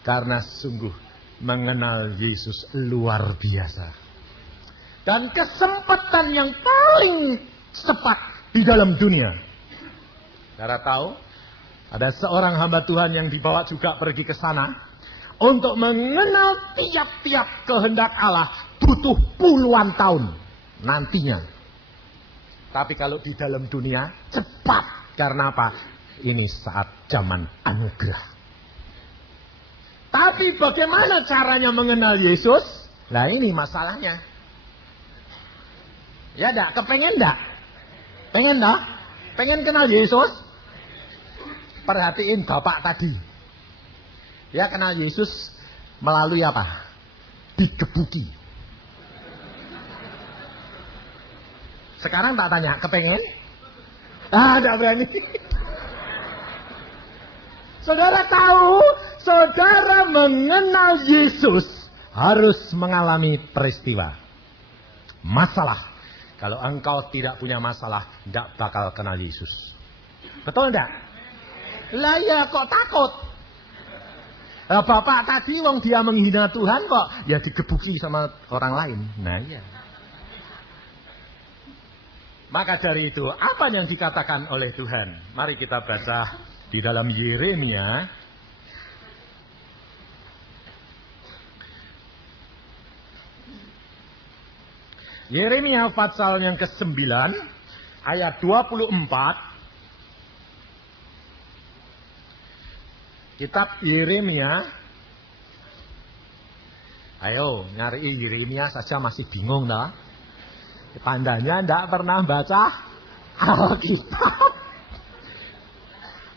Karena sungguh mengenal Yesus luar biasa. Dan kesempatan yang paling tepat di dalam dunia. Saudara tahu, ada seorang hamba Tuhan yang dibawa juga pergi ke sana untuk mengenal tiap-tiap kehendak Allah, butuh puluhan tahun nantinya. Tapi kalau di dalam dunia cepat. Karena apa? Ini saat zaman anugerah. Tapi bagaimana caranya mengenal Yesus? Nah ini masalahnya. Ya enggak? Kepengen enggak? Pengen enggak? Pengen kenal Yesus? Perhatiin Bapak tadi. Ya kenal Yesus melalui apa? Digebuki. Sekarang tak tanya, kepengen? Enggak berani. Saudara tahu, saudara mengenal Yesus harus mengalami peristiwa. Masalah. Kalau engkau tidak punya masalah, tidak bakal kenal Yesus. Betul enggak? Lah ya kok takut? Nah, Bapak tadi wong dia menghina Tuhan kok ya digebuki sama orang lain. Nah iya. Maka dari itu, apa yang dikatakan oleh Tuhan? Mari kita baca di dalam Yeremia pasal yang ke-9 ayat 24. Kitab Yeremia. Ayo nyari Yeremia saja masih bingung dah. Tandanya ndak pernah baca Alkitab.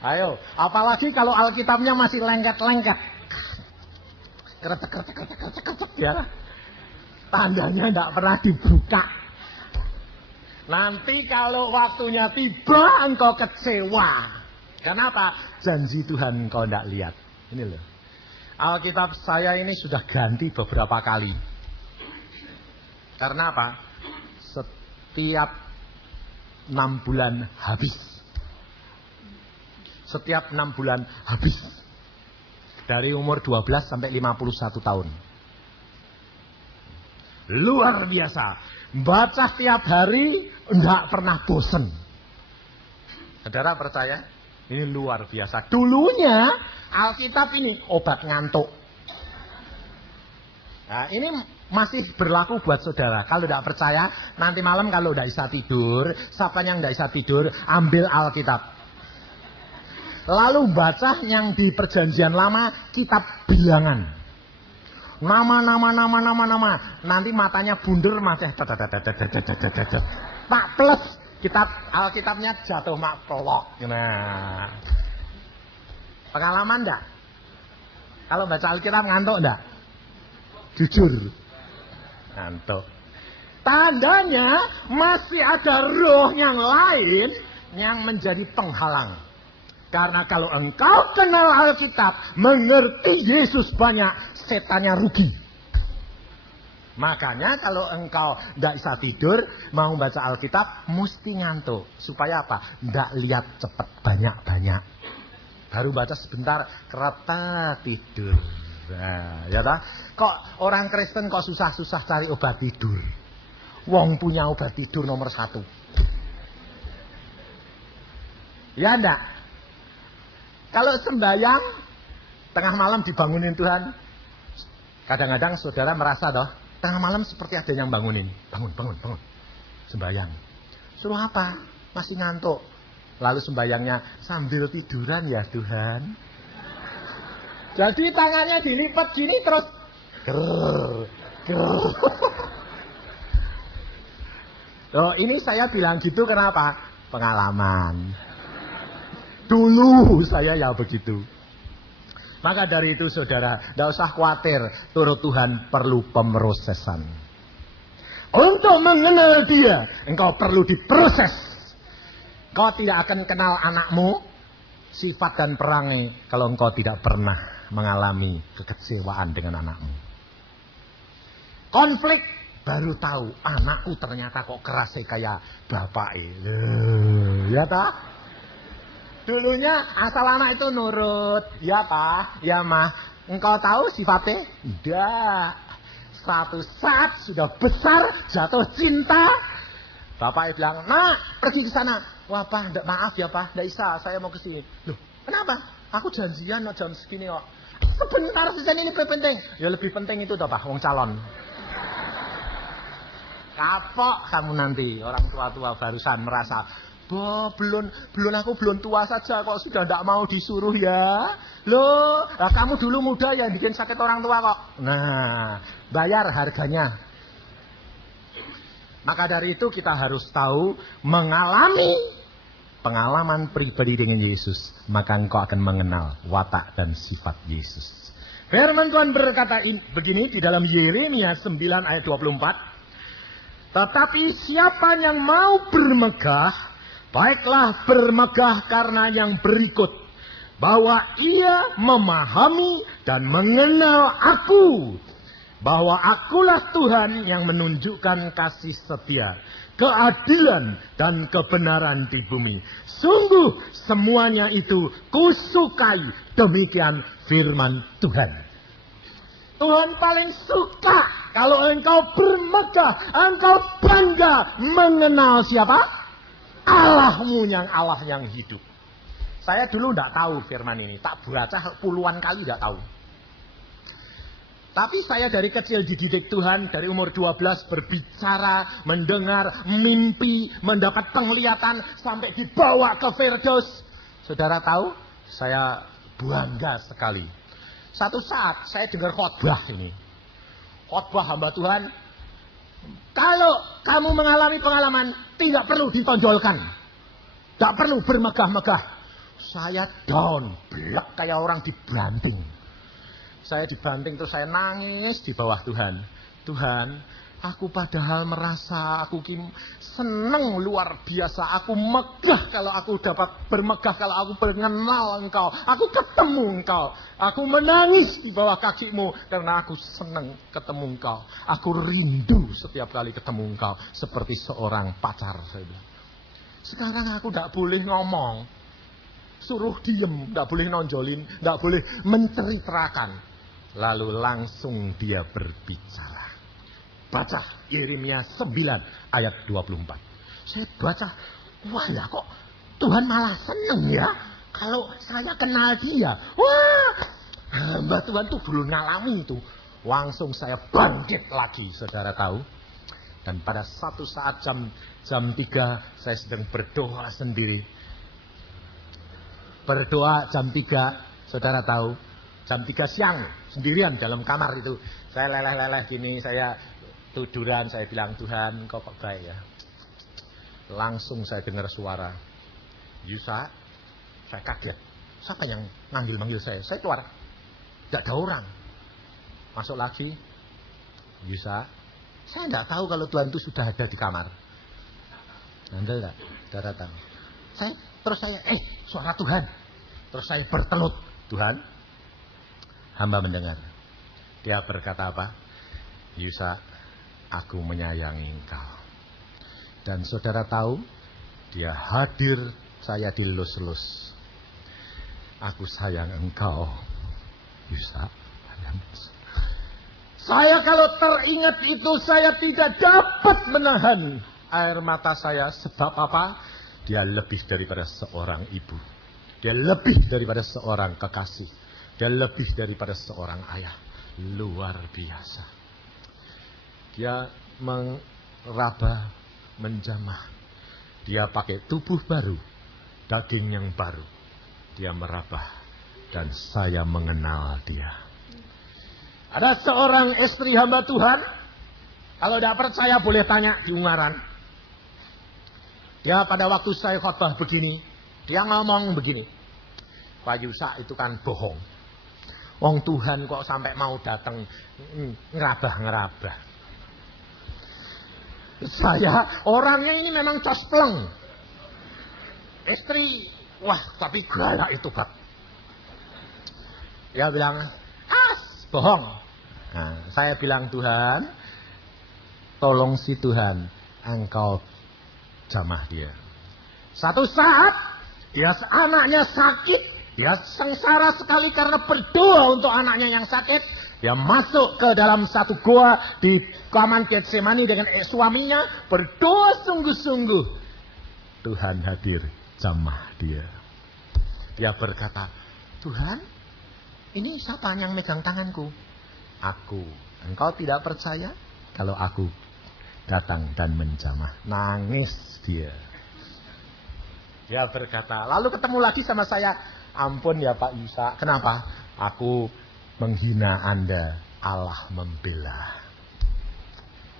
Ayo, apalagi kalau Alkitabnya masih lengket-lengket. Kretek ya. Tandanya tidak pernah dibuka. Nanti kalau waktunya tiba engkau kecewa. Kenapa? Janji Tuhan engkau tidak lihat. Ini loh. Alkitab saya ini sudah ganti beberapa kali. Karena apa? Setiap 6 bulan habis. Setiap 6 bulan habis. Dari umur 12 sampai 51 tahun. Luar biasa. Baca setiap hari, enggak pernah bosen. Saudara percaya? Ini luar biasa. Dulunya Alkitab ini obat ngantuk. Nah, ini masih berlaku buat saudara. Kalau tidak percaya, nanti malam kalau tidak bisa tidur, siapa yang tidak bisa tidur, ambil Alkitab. Lalu baca yang di perjanjian lama, kitab bilangan. Nama. Nanti matanya bundur masih. Tak plus kitab Alkitabnya jatuh mak pelok. Nah. Pengalaman enggak? Kalau baca Alkitab ngantuk enggak? Jujur. Ngantuk. Tandanya masih ada roh yang lain yang menjadi penghalang. Karena kalau engkau kenal Alkitab, mengerti Yesus banyak, setannya rugi. Makanya kalau engkau tidak bisa tidur, mau baca Alkitab, mesti ngantuk. Supaya apa? Tidak lihat cepat banyak-banyak. Baru baca sebentar, kereta tidur. Nah, ya tak? Kok orang Kristen kok susah-susah cari obat tidur? Wong punya obat tidur nomor 1. Ya enggak? Kalau sembahyang, tengah malam dibangunin Tuhan. Kadang-kadang saudara merasa toh, tengah malam seperti ada yang bangunin. Bangun. Sembahyang. Suruh apa? Masih ngantuk. Lalu sembahyangnya sambil tiduran ya Tuhan. Jadi tangannya dilipat gini terus. Oh, ini saya bilang gitu kenapa? Pengalaman. Dulu saya ya begitu. Maka dari itu saudara, tidak usah khawatir. Turut Tuhan perlu pemrosesan. Untuk mengenal dia, engkau perlu diproses. Kau tidak akan kenal anakmu, sifat dan perangai, kalau engkau tidak pernah mengalami kekecewaan dengan anakmu. Konflik, baru tahu, anakku ternyata kok kerasnya kayak bapak. Ya tak? Dulunya asal anak itu nurut, ya pak, ya mah, Engkau tahu sifatnya? Tidak. Suatu saat sudah besar, jatuh cinta. Bapaknya bilang, nak pergi ke sana. Wah Pak, maaf ya Pak, tidak bisa, saya mau ke sini. Loh, kenapa? Aku janjian jam segini kok. Sebentar saja ini lebih penting. Ya lebih penting itu toh Pak, wong calon. Kapok kamu nanti, orang tua-tua barusan merasa, belum aku belum tua saja kok sudah tidak mau disuruh ya. Loh, kamu dulu muda ya bikin sakit orang tua kok. Nah, bayar harganya. Maka dari itu kita harus tahu mengalami pengalaman pribadi dengan Yesus, maka engkau akan mengenal watak dan sifat Yesus. Firman Tuhan berkata begini di dalam Yeremia 9 ayat 24. Tetapi siapa yang mau bermegah, baiklah bermegah karena yang berikut. Bahwa ia memahami dan mengenal aku. Bahwa akulah Tuhan yang menunjukkan kasih setia, keadilan dan kebenaran di bumi. Sungguh semuanya itu kusukai, demikian firman Tuhan. Tuhan paling suka kalau engkau bermegah, engkau bangga mengenal siapa? Allahmu yang Allah yang hidup. Saya dulu tidak tahu firman ini, tak baca puluhan kali tidak tahu. Tapi saya dari kecil dididik Tuhan, dari umur 12 berbicara, mendengar, mimpi, mendapat penglihatan, sampai dibawa ke Firdaus. Saudara tahu, saya bangga sekali. Satu saat saya dengar khotbah ini. Khotbah hamba Tuhan. Kalau kamu mengalami pengalaman, tidak perlu ditonjolkan. Tidak perlu bermegah-megah. Saya down, blek kayak orang dibanting. Saya dibanting terus saya nangis di bawah Tuhan. Tuhan, aku padahal merasa aku seneng luar biasa. Aku megah kalau aku dapat bermegah, kalau aku mengenal Engkau. Aku ketemu Engkau. Aku menangis di bawah kakimu karena aku seneng ketemu Engkau. Aku rindu setiap kali ketemu Engkau seperti seorang pacar, saya bilang. Sekarang aku tidak boleh ngomong. Suruh diem, tidak boleh nonjolin, tidak boleh menceritakan. Lalu langsung dia berbicara. Baca Yeremia 9 ayat 24. Saya baca, wah ya kok Tuhan malah seneng ya kalau saya kenal dia. Wah, hamba Tuhan tuh belum ngalami itu. Langsung saya bangkit lagi, saudara tahu. Dan pada satu saat jam 3 saya sedang berdoa sendiri. Berdoa jam 3, saudara tahu, jam 3 siang sendirian dalam kamar itu. Saya leleh-leleh gini, saya tiduran, saya bilang, Tuhan Engkau kok baik ya. Langsung saya dengar suara, Yusa. Saya kaget. Siapa yang manggil-manggil saya? Saya keluar. Tidak ada orang. Masuk lagi, Yusa. Saya tidak tahu kalau Tuhan itu sudah ada di kamar. Anda tidak? Saudara tahu. Terus saya, suara Tuhan. Terus saya bertelut, Tuhan, hamba mendengar. Dia berkata apa? Yusa, aku menyayangi engkau. Dan saudara tahu, dia hadir, saya dilus-lus. Aku sayang engkau, Yusa. Saya kalau teringat itu, saya tidak dapat menahan air mata saya. Sebab apa? Dia lebih daripada seorang ibu. Dia lebih daripada seorang kekasih. Dia lebih daripada seorang ayah. Luar biasa. Dia meraba, menjamah. Dia pakai tubuh baru, daging yang baru. Dia meraba, dan saya mengenal dia. Ada seorang istri hamba Tuhan. Kalau tidak percaya boleh tanya di Ungaran. Dia pada waktu saya khotbah begini, dia ngomong begini, Pak Yusa itu kan bohong. Wong Tuhan kok sampai mau datang ngerabah-ngerabah. Saya orangnya ini memang cospleng. Istri, wah tapi galak itu Pak. Dia bilang, bohong. Nah, saya bilang, Tuhan, tolong si Tuhan, engkau jamah dia. Satu saat, dia anaknya sakit, Dia sengsara sekali karena berdoa untuk anaknya yang sakit. Dia masuk ke dalam satu goa di Taman Getsemani dengan suaminya, berdoa sungguh-sungguh. Tuhan hadir, jamah dia. Dia berkata, Tuhan, ini siapa yang megang tanganku? Aku. Engkau tidak percaya kalau aku datang dan menjamah? Nangis dia. Dia berkata, lalu ketemu lagi sama saya. Ampun ya Pak Yusa, kenapa? Aku menghina Anda, Allah membela.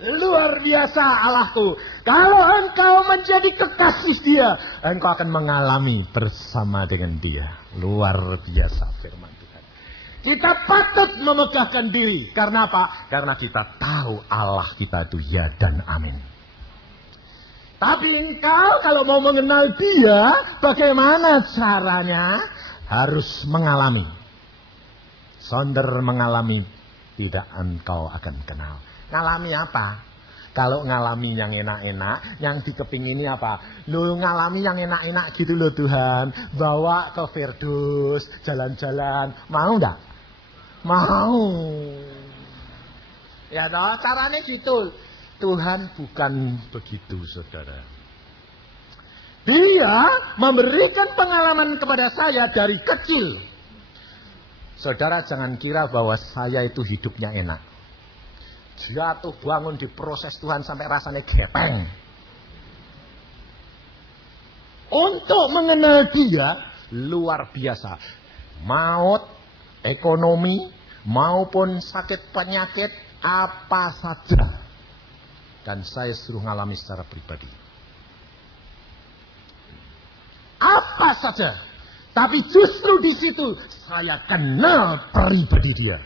Luar biasa Allahku. Kalau engkau menjadi kekasih dia, engkau akan mengalami bersama dengan dia. Luar biasa firman Tuhan. Kita patut memegahkan diri. Karena apa? Karena kita tahu Allah kita itu ya dan amin. Tapi engkau kalau mau mengenal dia, bagaimana caranya? Harus mengalami. Sonder mengalami, tidak engkau akan kenal. Ngalami apa? Kalau ngalami yang enak-enak, yang dikepingini apa? Lu ngalami yang enak-enak gitu loh Tuhan. Bawa ke Firdaus, jalan-jalan. Mau enggak? Mau. Ya toh, caranya gitu. Tuhan bukan begitu, saudara. Dia memberikan pengalaman kepada saya dari kecil. Saudara jangan kira bahwa saya itu hidupnya enak. Jatuh bangun di proses Tuhan sampai rasanya gepeng. Untuk mengenal dia luar biasa. Maut, ekonomi, maupun sakit penyakit apa saja. Dan saya suruh ngalami secara pribadi. Apa saja. Tapi justru di situ saya kenal pribadi dia.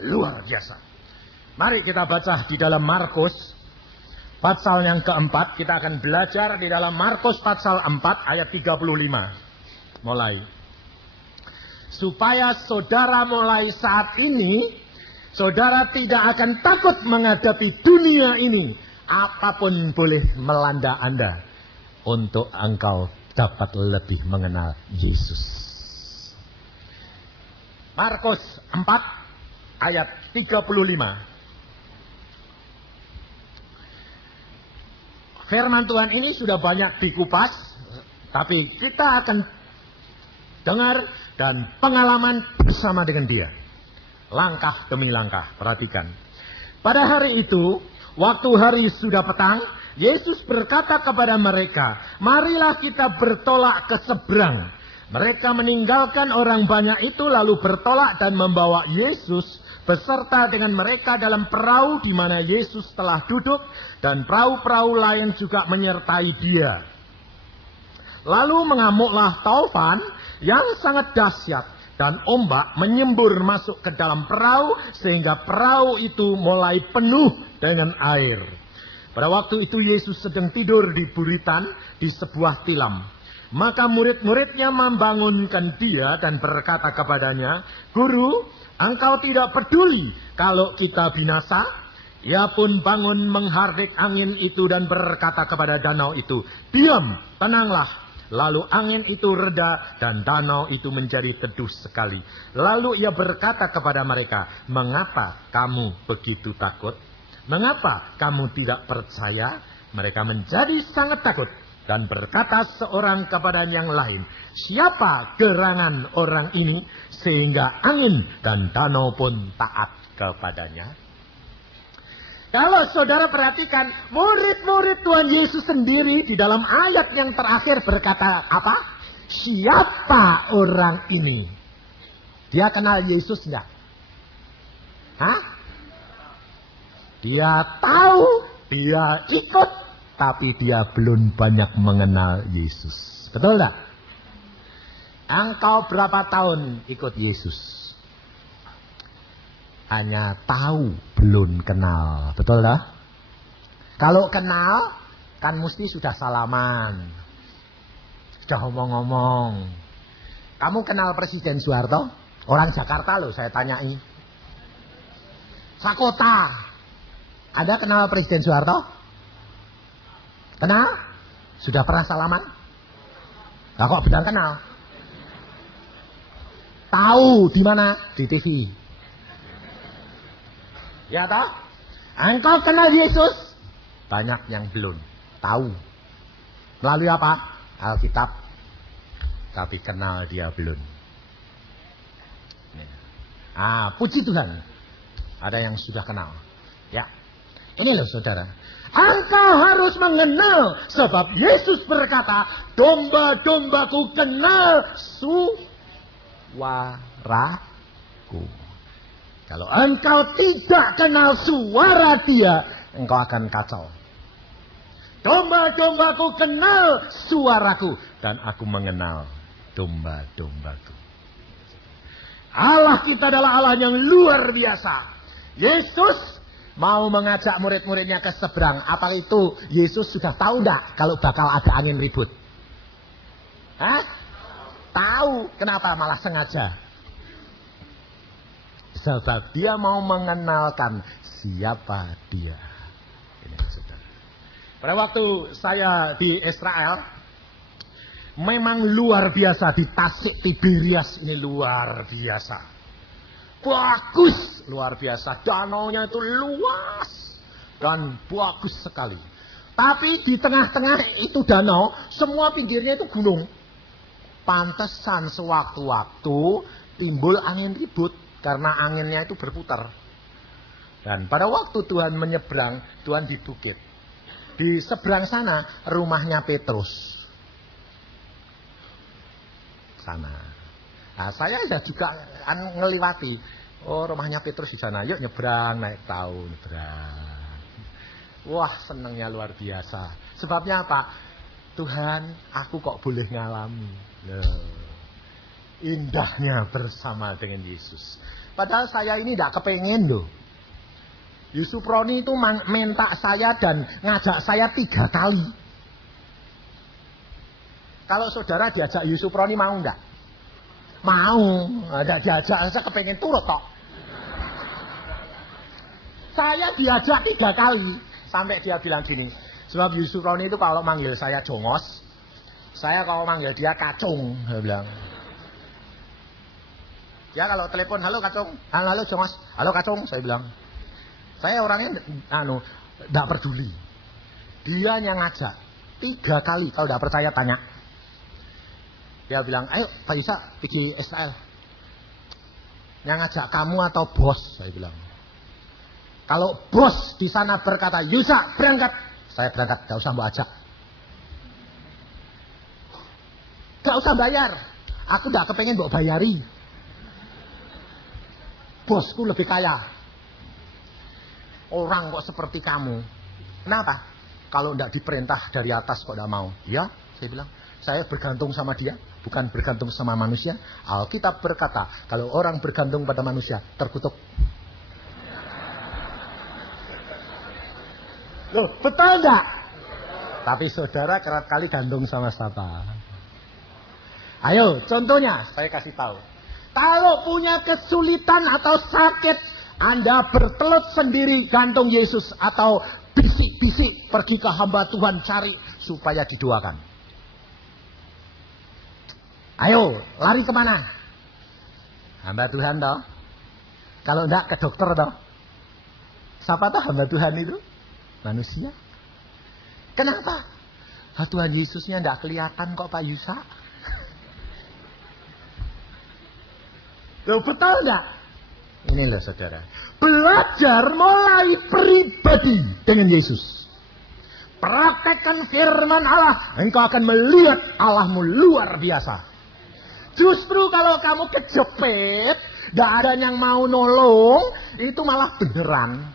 Luar biasa. Mari kita baca di dalam Markus pasal yang keempat. Kita akan belajar di dalam Markus pasal 4 ayat 35. Mulai. Supaya saudara mulai saat ini, saudara tidak akan takut menghadapi dunia ini. Apapun boleh melanda Anda. Untuk engkau dapat lebih mengenal Yesus. Markus 4 ayat 35. Firman Tuhan ini sudah banyak dikupas, tapi kita akan dengar dan pengalaman bersama dengan dia. Langkah demi langkah, perhatikan. Pada hari itu, waktu hari sudah petang, Yesus berkata kepada mereka, marilah kita bertolak ke seberang. Mereka meninggalkan orang banyak itu lalu bertolak dan membawa Yesus beserta dengan mereka dalam perahu di mana Yesus telah duduk dan perahu-perahu lain juga menyertai dia. Lalu mengamuklah taufan yang sangat dahsyat dan ombak menyembur masuk ke dalam perahu sehingga perahu itu mulai penuh dengan air. Pada waktu itu Yesus sedang tidur di buritan di sebuah tilam. Maka murid-muridnya membangunkan dia dan berkata kepadanya, Guru, engkau tidak peduli kalau kita binasa? Ia pun bangun menghardik angin itu dan berkata kepada danau itu, diam, tenanglah. Lalu angin itu reda dan danau itu menjadi teduh sekali. Lalu ia berkata kepada mereka, mengapa kamu begitu takut? Mengapa kamu tidak percaya? Mereka menjadi sangat takut dan berkata seorang kepada yang lain, siapa gerangan orang ini sehingga angin dan danau pun taat kepadanya? Kalau saudara perhatikan, murid-murid Tuhan Yesus sendiri di dalam ayat yang terakhir berkata apa? Siapa orang ini? Dia kenal Yesus enggak? Hah? Dia tahu, dia ikut, tapi dia belum banyak mengenal Yesus. Betul tak? Engkau berapa tahun ikut Yesus? Hanya tahu, belum kenal. Betul tak? Kalau kenal, kan mesti sudah salaman. Sudah ngomong-ngomong. Kamu kenal Presiden Soeharto? Orang Jakarta loh saya tanyai. Sakota. Anda kenal Presiden Soeharto? Kenal? Sudah pernah salaman? Lah kok bilang kenal? Tahu di mana? Di TV. Ya toh? Engkau kenal Yesus? Banyak yang belum tahu. Melalui apa? Alkitab. Tapi kenal dia belum. Puji Tuhan. Ada yang sudah kenal. Ya. Ini loh saudara. Engkau harus mengenal. Sebab Yesus berkata, domba-dombaku kenal suaraku. Kalau engkau tidak kenal suara dia, engkau akan kacau. Domba-dombaku kenal suaraku. Dan aku mengenal domba-dombaku. Allah kita adalah Allah yang luar biasa. Yesus mau mengajak murid-muridnya ke seberang. Apa itu? Yesus sudah tahu enggak kalau bakal ada angin ribut? Hah? Tahu. Kenapa malah sengaja? Sebab dia mau mengenalkan siapa dia. Ini saudara. Pada waktu saya di Israel, memang luar biasa. Di Tasik Tiberias ini luar biasa. Bagus, luar biasa. Danaunya itu luas dan bagus sekali. Tapi di tengah-tengah itu danau, semua pinggirnya itu gunung. Pantesan sewaktu-waktu timbul angin ribut karena anginnya itu berputar. Dan pada waktu Tuhan menyeberang, Tuhan di bukit. Di seberang sana rumahnya Petrus. Sana. Nah, saya juga ngeliwati. Oh, rumahnya Petrus di sana. Yuk nyebrang, naik perahu, nyebrang. Wah, senangnya luar biasa. Sebabnya apa? Tuhan, aku kok boleh ngalami. Indahnya bersama dengan Yesus. Padahal saya ini tidak kepengen loh. Yusuf Roni itu minta saya dan ngajak saya 3 kali. Kalau saudara diajak Yusuf Roni mau enggak? Mau. Enggak diajak, saya kepengen turut kok. Saya diajak 3 kali. Sampai dia bilang gini. Sebab Yusuf Roni itu kalau manggil saya Jongos. Saya kalau manggil dia Kacung. Dia bilang. Dia kalau telepon, halo Kacung. Halo Jongos. Halo Kacung. Saya bilang. Saya orangnya enggak peduli. Dia yang ngajak. 3 kali. Kalau enggak percaya tanya. Dia bilang, ayo Pak Yusa pergi Israel. Yang ngajak kamu atau bos? Saya bilang. Kalau bos di sana berkata, Yusa berangkat. Saya berangkat, gak usah mbak ajak. Gak usah bayar. Aku gak kepengen mbak bayari. Bosku lebih kaya. Orang kok seperti kamu. Kenapa? Kalau gak diperintah dari atas kok gak mau. Ya, saya bilang. Saya bergantung sama dia, bukan bergantung sama manusia. Alkitab berkata, kalau orang bergantung pada manusia, terkutuk. Loh, betul enggak? Tapi saudara kerap kali gantung sama siapa? Ayo, contohnya, saya kasih tahu. Kalau punya kesulitan atau sakit, Anda bertelut sendiri gantung Yesus. Atau bisik-bisik pergi ke hamba Tuhan cari supaya didoakan. Ayo, lari kemana? Hamba Tuhan toh. Kalau enggak ke dokter toh. Siapa toh hamba Tuhan itu? Manusia. Kenapa? Tuhan Yesusnya enggak kelihatan kok Pak Yusa. Loh, betul enggak? Ini loh saudara. Belajar mulai pribadi dengan Yesus. Praktekkan firman Allah. Engkau akan melihat Allahmu luar biasa. Justru kalau kamu kejepit, tidak ada yang mau nolong, itu malah beneran.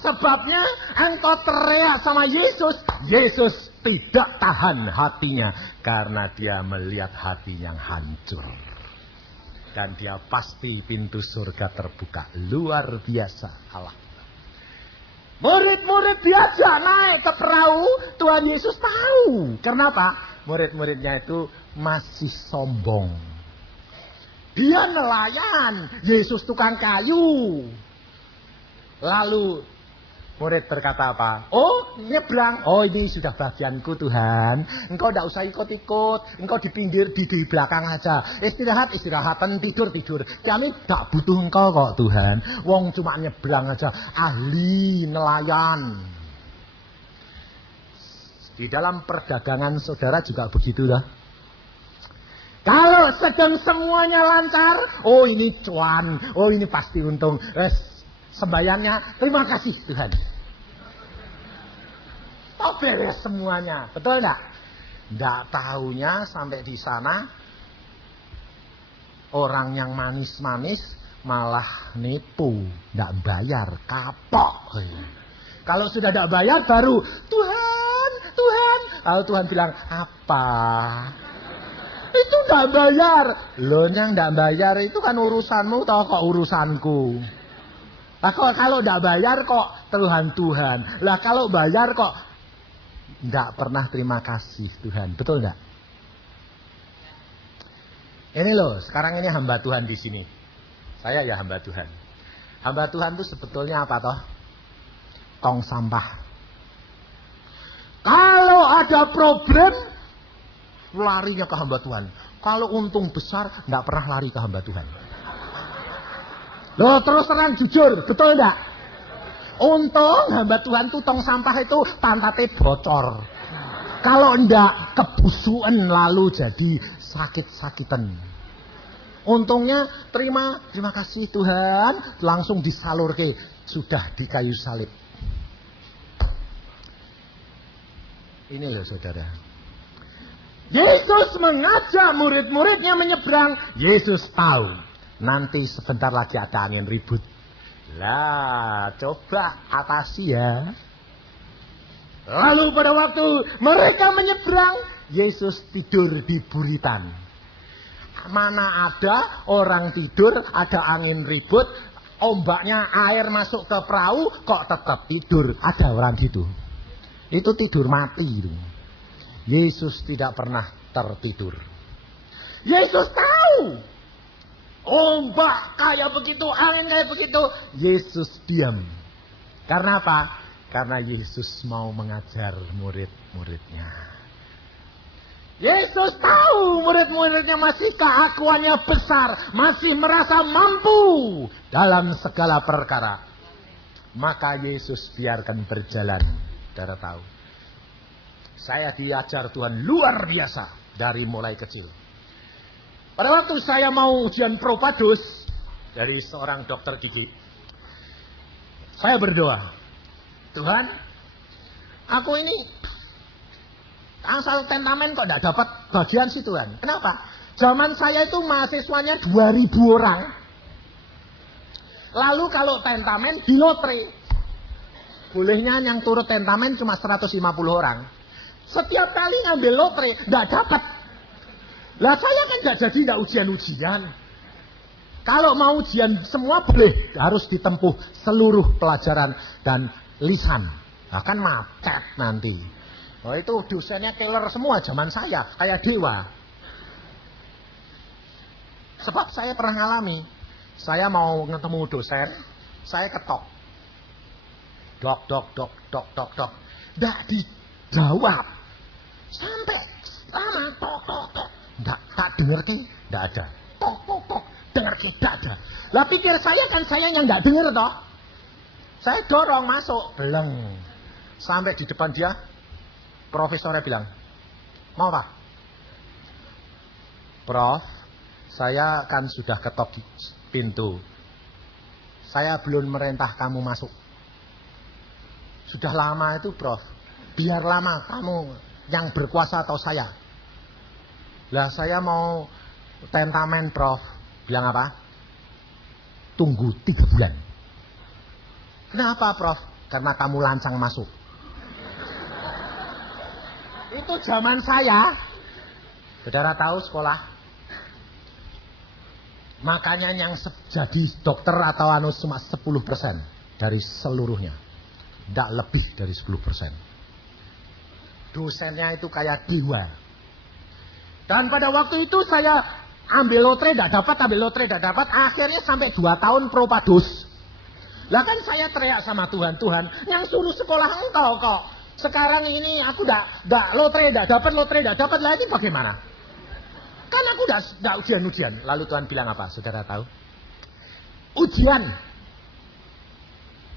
Sebabnya engkau teriak sama Yesus, Yesus tidak tahan hatinya karena dia melihat hati yang hancur. Dan dia pasti pintu surga terbuka. Luar biasa Allah. Murid-murid diajak naik ke perahu, Tuhan Yesus tahu. Kenapa? Murid-muridnya itu masih sombong. Dia nelayan, Yesus tukang kayu. Lalu Murid berkata apa? Oh, nyebrang. Oh, ini sudah bagianku Tuhan. Engkau tidak usah ikut-ikut. Engkau di pinggir, di belakang aja. Istirahat-istirahatan, tidur-tidur. Kami tidak butuh engkau kok Tuhan. Wong cuma nyebrang aja. Ahli nelayan. Di dalam perdagangan saudara juga begitu dah. Kalau sedang semuanya lancar, oh ini cuan, oh ini pasti untung. Sembayangnya, terima kasih Tuhan. Oh beres semuanya, betul enggak? Enggak tahunya sampai di sana, orang yang manis-manis malah nipu, enggak bayar, kapok. Kalau sudah enggak bayar baru, Tuhan. Lalu Tuhan bilang, apa? Itu enggak bayar. Loh yang enggak bayar itu kan urusanmu, tau kok urusanku. Lah kalau enggak bayar kok Tuhan. Lah kalau bayar kok enggak pernah terima kasih Tuhan. Betul enggak? Ini loh, sekarang ini hamba Tuhan di sini. Saya ya hamba Tuhan. Hamba Tuhan itu sebetulnya apa toh? Tong sampah. Kalau ada problem larinya ke hamba Tuhan. Kalau untung besar enggak pernah lari ke hamba Tuhan. Loh terus terang jujur, betul enggak? Untung hamba Tuhan tuh tong sampah itu pantatnya bocor. Kalau enggak kebusuan lalu jadi sakit-sakitan. Untungnya terima kasih Tuhan, langsung disalurke, sudah di kayu salib. Ini loh saudara. Yesus mengajak murid-muridnya menyeberang. Yesus tahu nanti sebentar lagi ada angin ribut. Lah, coba atasi ya. Lalu pada waktu mereka menyeberang, Yesus tidur di buritan. Mana ada orang tidur, ada angin ribut, ombaknya air masuk ke perahu, kok tetap tidur. Ada orang gitu. Itu tidur mati itu. Yesus tidak pernah tertidur. Yesus tahu ombak kayak begitu, angin kayak begitu, Yesus diam. Karena apa? Karena Yesus mau mengajar murid-muridnya. Yesus tahu murid-muridnya masih keakuannya besar, masih merasa mampu dalam segala perkara. Maka Yesus biarkan berjalan. Saudara tahu, saya diajar Tuhan luar biasa dari mulai kecil. Pada waktu saya mau ujian Propadus dari seorang dokter gigi, saya berdoa, Tuhan, aku ini asal tentamen kok tidak dapat bagian sih Tuhan. Kenapa? Zaman saya itu mahasiswanya 2000 orang. Lalu kalau tentamen di lotre, bolehnya yang turut tentamen cuma 150 orang. Setiap kali ngambil lotre tidak dapat. Lah saya kan nggak jadi nggak ujian-ujian. Kalau mau ujian semua boleh, harus ditempuh seluruh pelajaran dan lisan. Nah, kan macet nanti. Oh itu dosennya killer semua zaman saya, kayak dewa. Sebab saya pernah ngalami, saya mau ketemu dosen, saya ketok. Dok. Nggak dijawab. Sampai lama, tok. Tak dengar ke? Tidak ada. Tok. Dengar ke? Tidak ada. Lah pikir saya kan saya yang tidak dengar toh. Saya dorong masuk. Beleng. Sampai di depan dia. Profesornya bilang. Mau apa? Prof. Saya kan sudah ketok pintu. Saya belum merintah kamu masuk. Sudah lama itu Prof. Biar lama kamu yang berkuasa atau saya. Lah saya mau tentamen Prof. Bilang apa? Tunggu 3 bulan. Kenapa Prof? Karena kamu lancang masuk. Itu zaman saya. Saudara tahu sekolah. Makanya yang jadi dokter atau cuma 10% dari seluruhnya. Tidak lebih dari 10%. Dosennya itu kayak dewa. Dan pada waktu itu saya ambil lotre tidak dapat. Akhirnya sampai 2 tahun Propadus. Lah kan saya teriak sama Tuhan, Tuhan yang suruh sekolah engkau kok. Sekarang ini aku enggak lotre, dapat lagi bagaimana? Kan aku enggak ujian. Lalu Tuhan bilang apa? Saudara tahu? Ujian.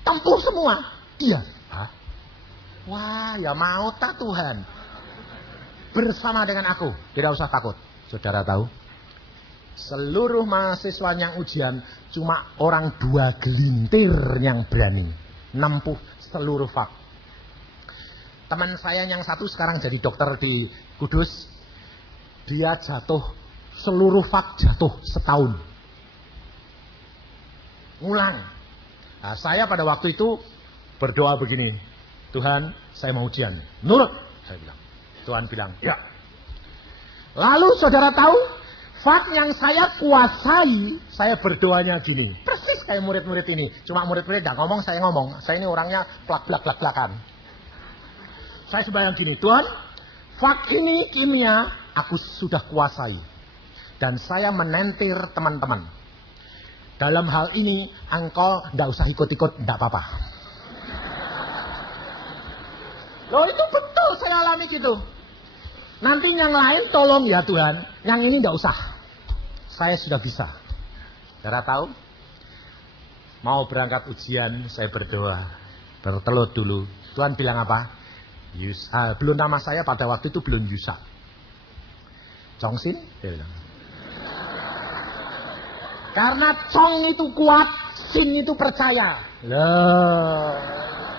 Tempuh semua. Iya. Hah? Wah, ya mau tak Tuhan? Bersama dengan aku, tidak usah takut. Saudara tahu? Seluruh mahasiswa yang ujian cuma orang 2 gelintir yang berani nempuh seluruh fak. Teman saya yang satu sekarang jadi dokter di Kudus, dia jatuh seluruh fak jatuh setahun. Ngulang. Nah, saya pada waktu itu berdoa begini, Tuhan, saya mau ujian. Nurut, saya bilang. Tuhan bilang, ya. Lalu saudara tahu? Fak yang saya kuasai, saya berdoanya gini. Persis kayak murid-murid ini. Cuma murid-murid gak ngomong, saya ngomong. Saya ini orangnya plak-plak-plak-plakan. Saya sembahyang gini, Tuhan, fak ini kimia, aku sudah kuasai. Dan saya menentir teman-teman. Dalam hal ini, engkau gak usah ikut-ikut, gak apa-apa. Loh itu betul saya alami gitu. Nanti yang lain tolong ya Tuhan, yang ini enggak usah. Saya sudah bisa. Saudara tahu? Mau berangkat ujian, saya berdoa. Bertelut dulu. Tuhan bilang apa? Belum nama saya pada waktu itu belum Yusa. Chongsin? Dia bilang. Karena Chong itu kuat, Sin itu percaya. Loh.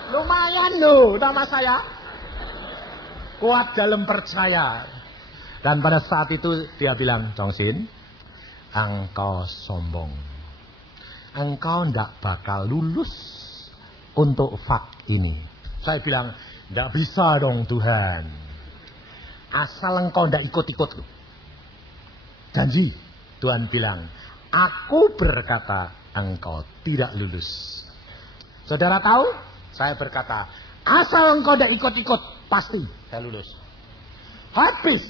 Lumayan loh nama saya. Kuat dalam percaya. Dan pada saat itu dia bilang, Chongsin, engkau sombong. Engkau tidak bakal lulus untuk fak ini. Saya bilang, tidak bisa dong Tuhan. Asal engkau tidak ikut-ikut. Janji. Tuhan bilang, aku berkata engkau tidak lulus. Saudara tahu? Saya berkata, asal engkau tidak ikut-ikut, pasti saya lulus. Habis.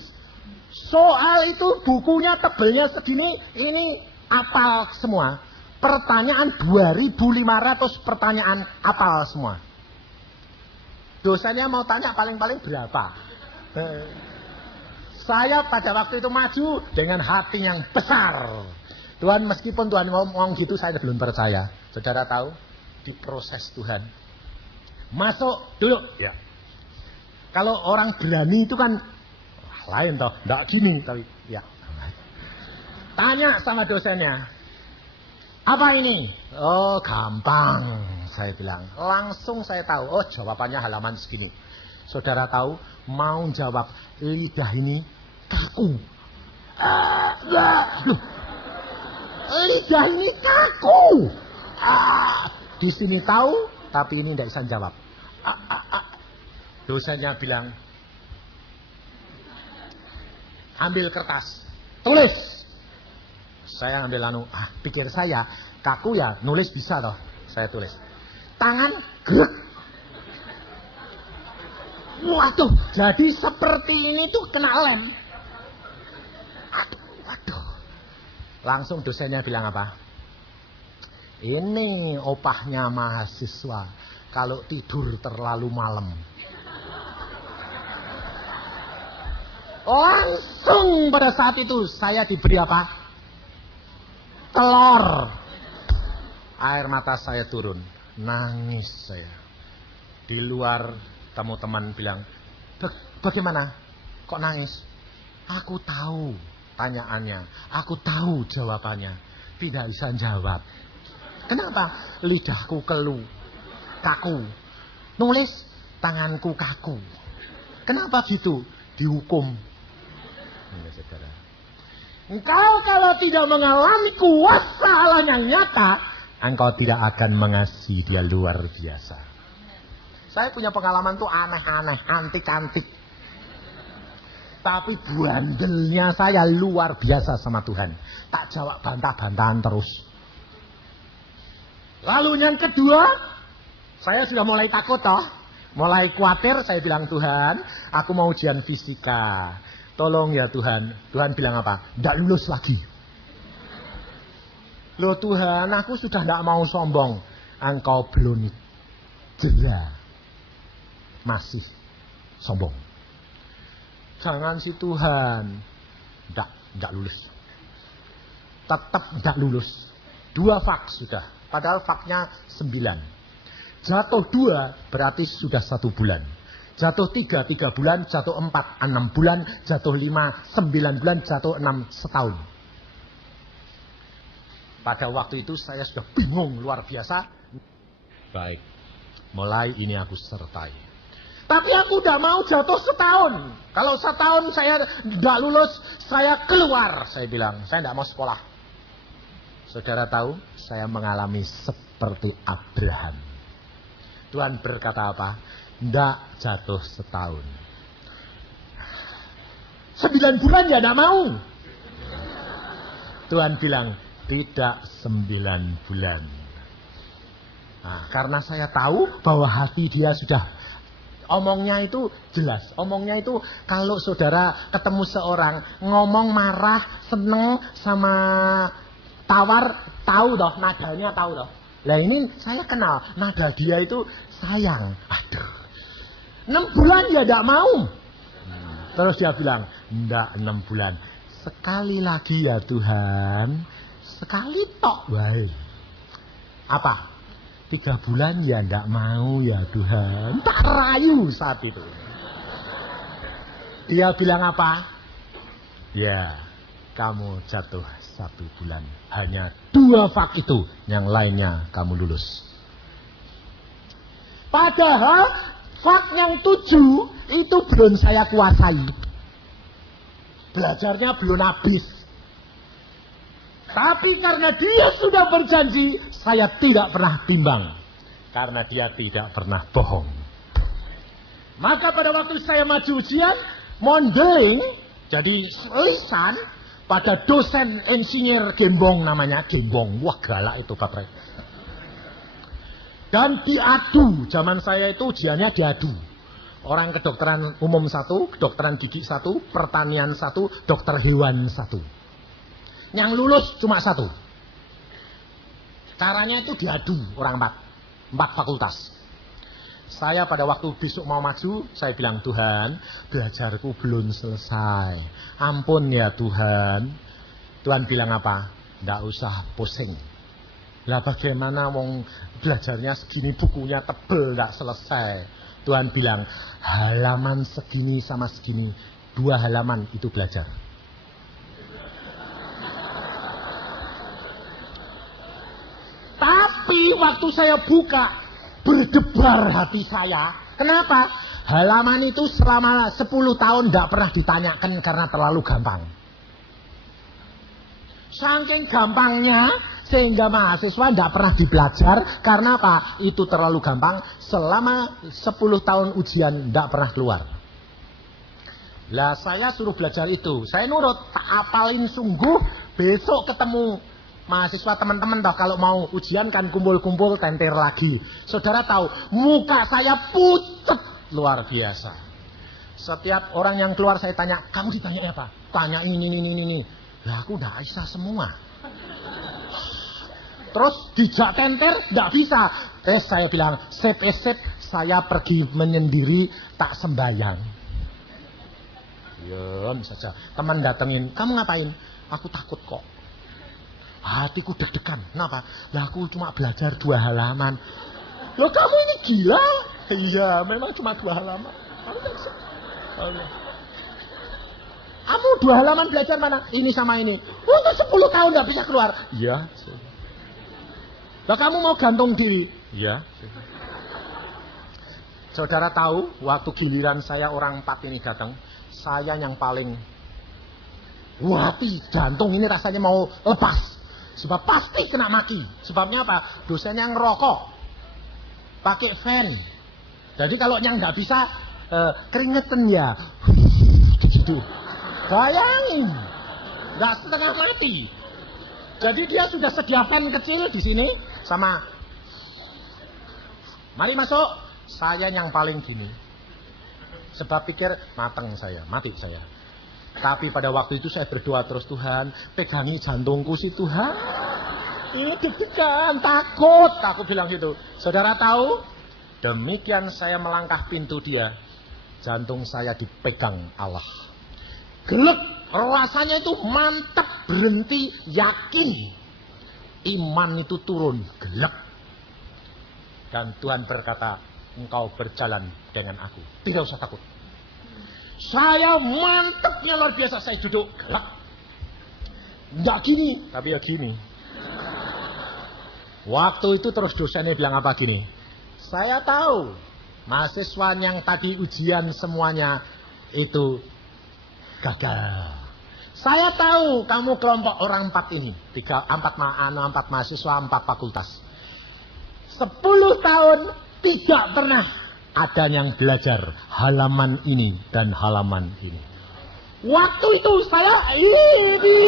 Soal itu bukunya tebelnya segini, ini apal semua. Pertanyaan 2.500 pertanyaan apal semua. Dosennya mau tanya paling-paling berapa? Saya pada waktu itu maju dengan hati yang besar. Tuhan, meskipun Tuhan ngomong gitu, saya belum percaya. Saudara tahu, diproses Tuhan. Masuk dulu. Ya. Kalau orang berani itu kan lain toh, enggak gini tapi ya. Tanya sama dosennya. Apa ini? Oh, gampang, saya bilang. Langsung saya tahu, oh jawabannya halaman segini. Saudara tahu, mau jawab lidah ini kaku. Loh, lidah ini kaku. Di sini tahu, tapi ini tidak bisa jawab. Dosennya bilang, ambil kertas, tulis. Saya ambil pikir saya, kaku ya, nulis bisa toh. Saya tulis. Tangan, gerak. Waduh, jadi seperti ini tuh kena lem. Waduh. Langsung dosennya bilang apa? Ini opahnya mahasiswa kalau tidur terlalu malam. Langsung pada saat itu saya diberi apa? Telur. Air mata saya turun. Nangis saya. Di luar teman-teman bilang, bagaimana? Kok nangis? Aku tahu tanyaannya. Aku tahu jawabannya. Tidak bisa jawab. Kenapa? Lidahku kaku. Nulis, tanganku kaku. Kenapa gitu? Dihukum. Saudara. Engkau kalau tidak mengalami kuasa Allah yang nyata, engkau tidak akan mengasihi Dia luar biasa. Saya punya pengalaman tuh aneh-aneh, antik-antik. Tapi bandelnya saya luar biasa sama Tuhan. Tak jawab bantah-bantahan terus. Lalu yang kedua, saya sudah mulai takut toh. Mulai khawatir, saya bilang, Tuhan, aku mau ujian fisika. Tolong ya Tuhan. Tuhan bilang apa? Tidak lulus lagi. Loh Tuhan, aku sudah tidak mau sombong. engkau belum jera, masih sombong. Jangan si Tuhan, tidak lulus. Tetap tidak lulus. 2 fak sudah, padahal faknya 9. Jatuh 2 berarti sudah 1 bulan. Jatuh 3 bulan, jatuh 4 6 bulan, jatuh 5 9 bulan, jatuh 6 setahun. Pada waktu itu saya sudah bingung luar biasa. Baik, mulai ini aku sertai. Tapi aku udah mau jatuh setahun. Kalau setahun saya tidak lulus, saya keluar. Saya bilang, saya tidak mau sekolah. Saudara tahu, saya mengalami seperti Abraham. Tuhan berkata apa? Tidak jatuh setahun. 9 bulan ya tidak mau. Tuhan bilang, tidak 9 bulan. Nah, karena saya tahu bahwa hati dia sudah, omongnya itu jelas. Omongnya itu kalau saudara ketemu seorang ngomong marah, seneng sama tawar, tahu toh nadanya, tahu toh. Lah ini saya kenal nada dia itu sayang. Aduh, 6 bulan ya tidak mau. Terus dia bilang, enggak 6 bulan. Sekali lagi ya Tuhan. Sekali tok wae. Apa? 3 bulan ya enggak mau ya Tuhan. Tak rayu saat itu. Dia bilang apa? Ya, kamu jatuh 1 bulan. Hanya 2 fak itu. Yang lainnya kamu lulus. Padahal fak yang 7 itu belum saya kuasai. Belajarnya belum habis. Tapi karena dia sudah berjanji, saya tidak pernah bimbang. Karena dia tidak pernah bohong. Maka pada waktu saya maju ujian, modeling, jadi lisan, pada dosen insinyur Gembong namanya, Gembong. Wah galak itu Bapak. Dan diadu, zaman saya itu ujiannya diadu. Orang kedokteran umum 1, kedokteran gigi 1, pertanian 1, dokter hewan 1. Yang lulus cuma 1. Caranya itu diadu orang 4 fakultas. Saya pada waktu besok mau maju, saya bilang, Tuhan, belajarku belum selesai. Ampun ya Tuhan. Tuhan bilang apa? Nggak usah pusing. Lah bagaimana wong belajarnya segini, bukunya tebel, nggak selesai. Tuhan bilang, halaman segini sama segini, 2 halaman itu belajar. Tapi waktu saya buka, berdebar hati saya. Kenapa? Halaman itu selama 10 tahun tidak pernah ditanyakan karena terlalu gampang. Saking gampangnya, sehingga mahasiswa tidak pernah dibelajar. Karena apa? Itu terlalu gampang. Selama 10 tahun ujian tidak pernah keluar. Lah saya suruh belajar itu. Saya nurut, tak apalin sungguh. Besok ketemu mahasiswa teman-teman toh, kalau mau ujian kan kumpul-kumpul tentir lagi. Saudara tahu, muka saya pucat luar biasa. Setiap orang yang keluar saya tanya, kamu ditanya apa? Tanya ini. Lah aku udah bisa semua. Terus dijak tentir tidak bisa. Saya bilang, sip, saya pergi menyendiri tak sembayang. Diam saja. Teman datengin, kamu ngapain? Aku takut kok. Hatiku deg-degan. Kenapa? Lah aku cuma belajar 2 halaman. Loh kamu ini gila? Iya, memang cuma 2 halaman. Kamu 2 halaman belajar mana? Ini sama ini. Untuk 10 tahun gak bisa keluar. Iya. Lah kamu mau gantung diri? Iya. Saudara tahu, waktu giliran saya orang 4 ini datang, saya yang paling hati jantung ini rasanya mau lepas. Sebab pasti kena maki. Sebabnya apa? Dosennya ngerokok, pakai fan. Jadi kalau yang nggak bisa keringetan ya. Gitu. Bayangin, nggak setengah mati. Jadi dia sudah sedia fan kecil di sini sama. Mari masuk. Saya yang paling gini. Sebab pikir mateng saya, mati saya. Tapi pada waktu itu saya berdoa terus, Tuhan, pegangi jantungku sih Tuhan. Ini deg-degan, takut. Aku bilang gitu. Saudara tahu? Demikian saya melangkah pintu dia. Jantung saya dipegang Allah. Gelek. Rasanya itu mantap. Berhenti. Yakin. Iman itu turun. Gelek. Dan Tuhan berkata, engkau berjalan dengan aku. Tidak usah takut. Saya mantapnya luar biasa. Saya duduk. Gelek. Enggak gini. Tapi ya gini. Waktu itu terus dosennya bilang apa gini. Saya tahu mahasiswa yang tadi ujian semuanya itu gagal. Saya tahu kamu kelompok orang 4 ini. 4 mahasiswa, 4 fakultas. 10 tahun tidak pernah ada yang belajar halaman ini dan halaman ini. Waktu itu saya ini.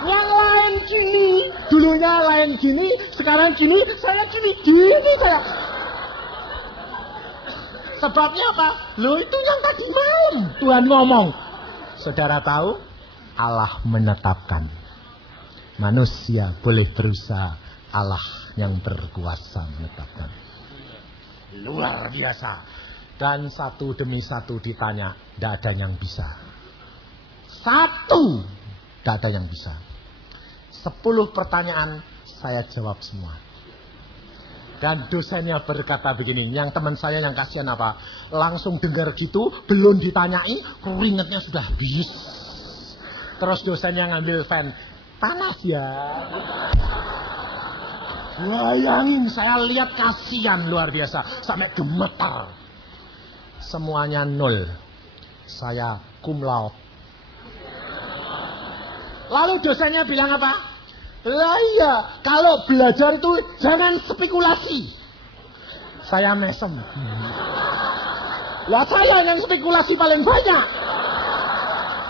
Yang lain gini, dulunya lain gini, sekarang gini, saya gini saya. Sebabnya apa? Loh itu yang tadi malam Tuhan ngomong. Saudara tahu? Allah menetapkan. Manusia boleh berusaha, Allah yang berkuasa menetapkan. Luar biasa. Dan satu demi satu ditanya, tidak ada yang bisa. Satu, tidak ada yang bisa. 10 pertanyaan saya jawab semua. Dan dosennya berkata begini, yang teman saya yang kasihan apa? Langsung dengar gitu, belum ditanyai, keringetnya sudah habis. Terus dosennya ngambil fan, panas ya. Bayangin, saya lihat kasihan luar biasa, sampai gemetar. Semuanya 0. Saya cum laude. Lalu dosennya bilang apa? Lah iya, kalau belajar itu jangan spekulasi. Saya mesem. Lah saya yang spekulasi paling banyak.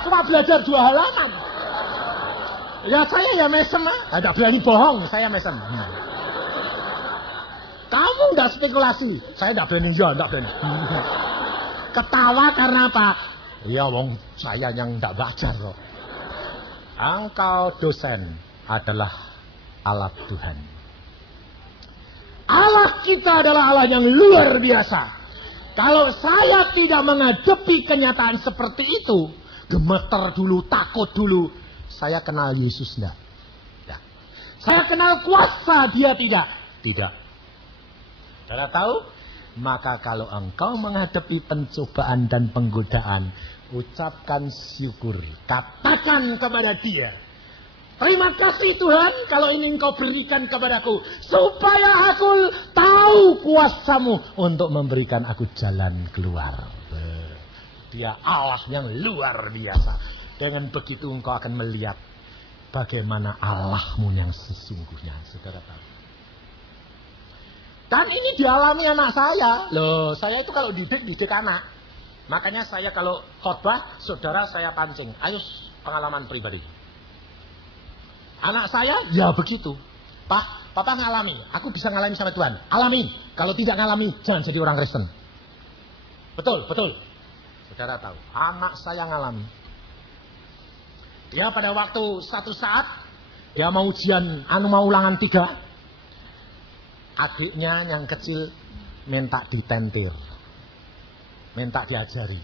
Cuma belajar 2 halaman. Ya saya ya mesem. Tidak berani bohong, saya mesem. Kamu enggak spekulasi. Saya tidak berani, ya enggak berani. Ketawa karena apa? Ya wong saya yang tidak belajar loh. Engkau dosen adalah alat Tuhan. Allah kita adalah Allah yang luar biasa. Kalau saya tidak menghadapi kenyataan seperti itu, gemeter dulu, takut dulu, saya kenal Yesus enggak? Tidak. Saya kenal kuasa dia tidak? Tidak. Saudara tahu? Maka kalau engkau menghadapi pencobaan dan penggodaan, ucapkan syukur. Katakan kepada dia, terima kasih Tuhan kalau ini engkau berikan kepadaku, supaya aku tahu kuasamu untuk memberikan aku jalan keluar. Dia Allah yang luar biasa. Dengan begitu engkau akan melihat bagaimana Allahmu yang sesungguhnya. Saudara tahu. Dan ini dialami anak saya. Loh, saya itu kalau didik anak. Makanya saya kalau khotbah, saudara saya pancing. Ayo pengalaman pribadi. Anak saya, ya begitu. Pak, Papa ngalami. Aku bisa ngalami sama Tuhan. Alami. Kalau tidak ngalami, jangan jadi orang Kristen. Betul, betul. Saudara tahu, anak saya ngalami. Dia pada waktu satu saat, dia mau ujian, mau ulangan 3. Adiknya yang kecil minta ditentir. Minta diajari.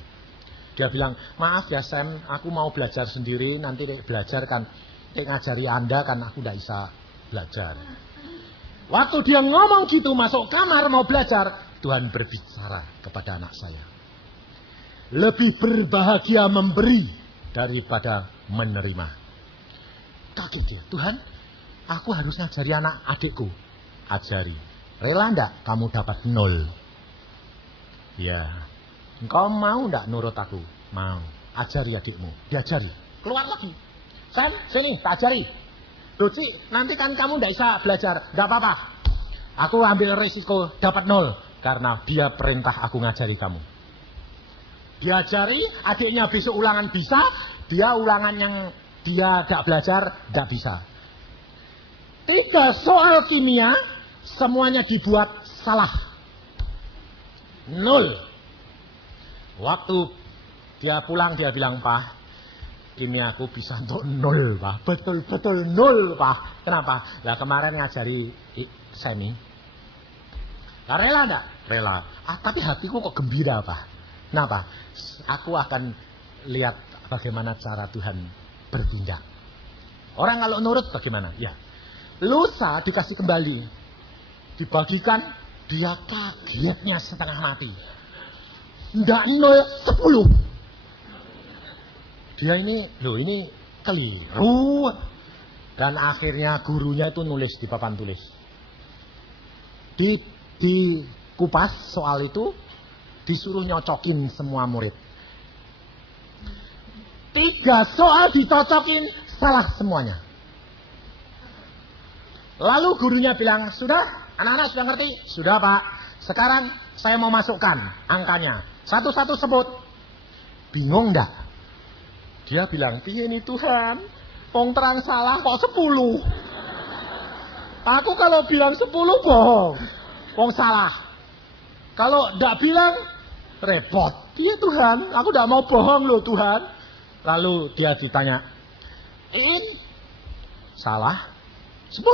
Dia bilang, maaf ya Sam, aku mau belajar sendiri, nanti belajar kan, ngajari Anda kan aku tidak bisa belajar. Waktu dia ngomong gitu, masuk kamar mau belajar, Tuhan berbicara kepada anak saya. Lebih berbahagia memberi daripada menerima. Kaget dia, Tuhan, aku harus ngajari anak adikku. Ajari. Rela enggak kamu dapat 0? Ya. Engkau mau enggak nurut aku? Mau. Ajari adikmu. Diajari. Keluar lagi. Sam, sini, tak ajari. Doci, nanti kan kamu enggak bisa belajar. Enggak apa-apa. Aku ambil risiko dapat 0. Karena dia perintah aku ngajari kamu. Diajari, adiknya besok ulangan bisa. Dia ulangan yang dia enggak belajar, enggak bisa. 3 soal kimia, semuanya dibuat salah. 0. Waktu dia pulang dia bilang, Pak, kimiaku bisa untuk 0, Pak. Betul-betul 0, Pak. Kenapa? Lah kemarin ngajari semi. Lah rela enggak? Rela. Tapi hatiku kok gembira, Pak. Kenapa? Aku akan lihat bagaimana cara Tuhan bertindak. Orang kalau nurut bagaimana? Ya. Lusa dikasih kembali. Dibagikan, dia kagetnya setengah mati. Enggak 0, 10. Dia ini keliru. Dan akhirnya gurunya itu nulis di papan tulis. Di kupas soal itu, disuruh nyocokin semua murid. 3 soal dicocokin, salah semuanya. Lalu gurunya bilang, sudah, anak-anak sudah ngerti? Sudah, Pak. Sekarang saya mau masukkan angkanya. Satu-satu sebut. Bingung enggak? Dia bilang, piye nih Tuhan? Wong terang salah kok 10. Aku kalau bilang 10 bohong. Wong salah. Kalau enggak bilang, repot. Iya Tuhan, aku enggak mau bohong loh Tuhan. Lalu dia ditanya, salah 10.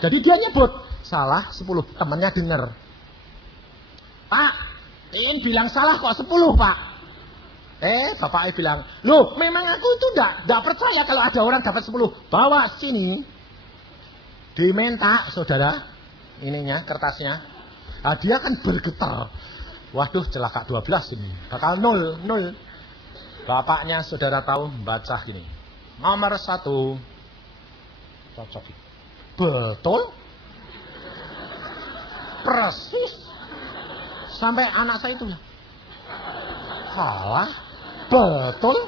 Jadi dia nyebut salah 10. Temannya dengar. Pak, bilang salah kok 10 Pak. Bapaknya bilang, loh memang aku itu enggak percaya kalau ada orang dapat 10. Bawa sini. Diminta saudara ininya, kertasnya. Nah, dia kan bergetar. Waduh celaka 12 ini. Bakal 0. Bapaknya saudara tahu baca gini. Nomor 1. Cocok. Betul. Persis. Sampai anak saya itu salah. Betul.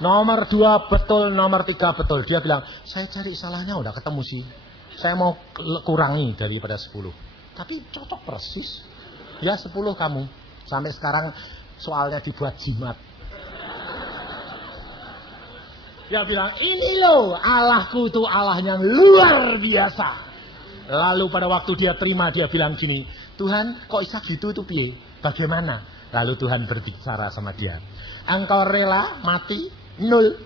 Nomor 2 betul, nomor 3 betul. Dia bilang, saya cari salahnya udah ketemu sih. Saya mau kurangi daripada 10. Tapi cocok persis. Ya 10 kamu. Sampai sekarang soalnya dibuat jimat. Dia bilang, ini loh Allahku itu Allah yang luar biasa. Lalu pada waktu dia terima, dia bilang gini, Tuhan kok bisa gitu itu piye? Bagaimana? Lalu Tuhan berbicara sama dia. Engkau rela mati 0.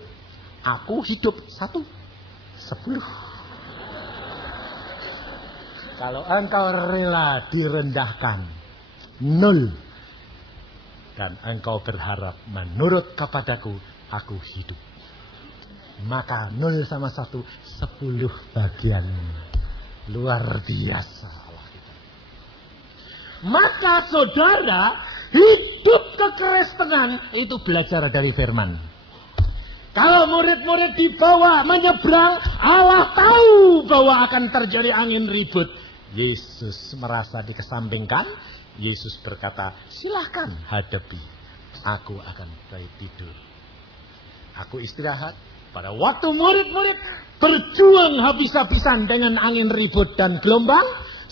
Aku hidup 1. 10. Kalau engkau rela direndahkan 0. Dan engkau berharap menurut kepadaku, aku hidup. Maka 0 sama 1, 10 bagian. Luar biasa Allah kita. Maka saudara, hidup kekristenan itu belajar dari firman. Kalau murid-murid dibawa menyeberang, Allah tahu bahwa akan terjadi angin ribut. Yesus merasa dikesampingkan. Yesus berkata, silahkan hadapi. Aku akan tidur. Aku istirahat. Pada waktu murid-murid berjuang habis-habisan dengan angin ribut dan gelombang,